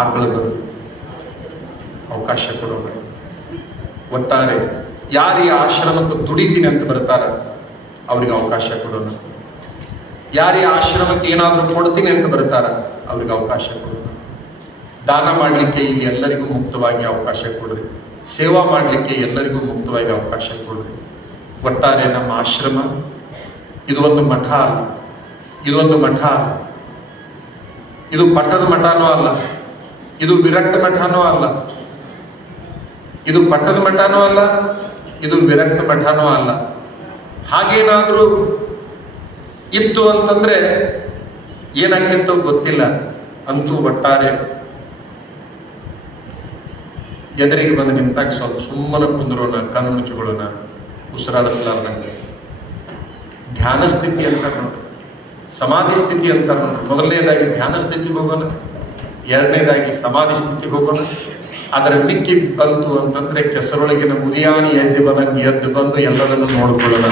ಆಕಳು ಬರಲಿ, ಅವಕಾಶ ಕೊಡೋಣ. ಒಟ್ಟಾರೆ ಯಾರು ಈ ಆಶ್ರಮಕ್ಕೆ ದುಡಿತೀನಿ ಅಂತ ಬರ್ತಾರ ಅವ್ರಿಗೆ ಅವಕಾಶ ಕೊಡೋಣ. ಯಾರು ಈ ಆಶ್ರಮಕ್ಕೆ ಏನಾದರೂ ಕೊಡ್ತೀನಿ ಅಂತ ಬರ್ತಾರ ಅವ್ರಿಗೆ ಅವಕಾಶ ಕೊಡೋಣ. ದಾನ ಮಾಡಲಿಕ್ಕೆ ಇಲ್ಲಿ ಎಲ್ಲರಿಗೂ ಮುಕ್ತವಾಗಿ ಅವಕಾಶ ಕೊಡ್ರಿ. ಸೇವಾ ಮಾಡಲಿಕ್ಕೆ ಎಲ್ಲರಿಗೂ ಮುಕ್ತವಾಗಿ ಅವಕಾಶ ಕೊಡ್ರಿ. ಒಟ್ಟಾರೆ ನಮ್ಮ ಆಶ್ರಮ ಇದು ಒಂದು ಮಠ ಅಲ್ಲ, ಇದೊಂದು ಮಠ ಅಲ್ಲ, ಇದು ಪಟ್ಟದ ಮಠನೂ ಅಲ್ಲ, ಇದು ವಿರಕ್ತ ಮಠನೂ ಅಲ್ಲ, ಇದು ಪಟ್ಟದ ಮಠನೂ ಅಲ್ಲ, ಇದು ವಿರಕ್ತ ಮಠನೂ ಅಲ್ಲ. ಹಾಗೇನಾದ್ರೂ ಇತ್ತು ಅಂತಂದ್ರೆ ಏನಾಗಿತ್ತು ಗೊತ್ತಿಲ್ಲ. ಅಂತೂ ಒಟ್ಟಾರೆ ಎದುರಿಗೆ ಬಂದು ನಿಂತಾಗ ಸ್ವಲ್ಪ ಸುಮ್ಮನೆ ಕುಂದ್ರೋಣ, ಕಣ್ಣು ಮುಚ್ಚಿಕೊಳ್ಳೋಣ, ಉಸಿರಾಡಿಸ್ಲಾರ್ದಂಗೆ. ಧ್ಯಾನ ಸ್ಥಿತಿ ಅಂತ ನೋಡಿ, ಸಮಾಧಿ ಸ್ಥಿತಿ ಅಂತ ನೋಡಿ. ಮೊದಲನೇದಾಗಿ ಧ್ಯಾನ ಸ್ಥಿತಿಗೆ ಹೋಗೋಣ, ಎರಡನೇದಾಗಿ ಸಮಾಧಿ ಸ್ಥಿತಿಗೆ ಹೋಗೋಣ. ಅದರ ಮಿಕ್ಕಿ ಬಂತು ಅಂತಂದ್ರೆ ಕೆಸರೊಳಗಿನ ಮುದಿಯಾನಿ ಎದ್ದು ಬಂದು ಎಲ್ಲದನ್ನು ನೋಡ್ಕೊಳ್ಳೋಣ.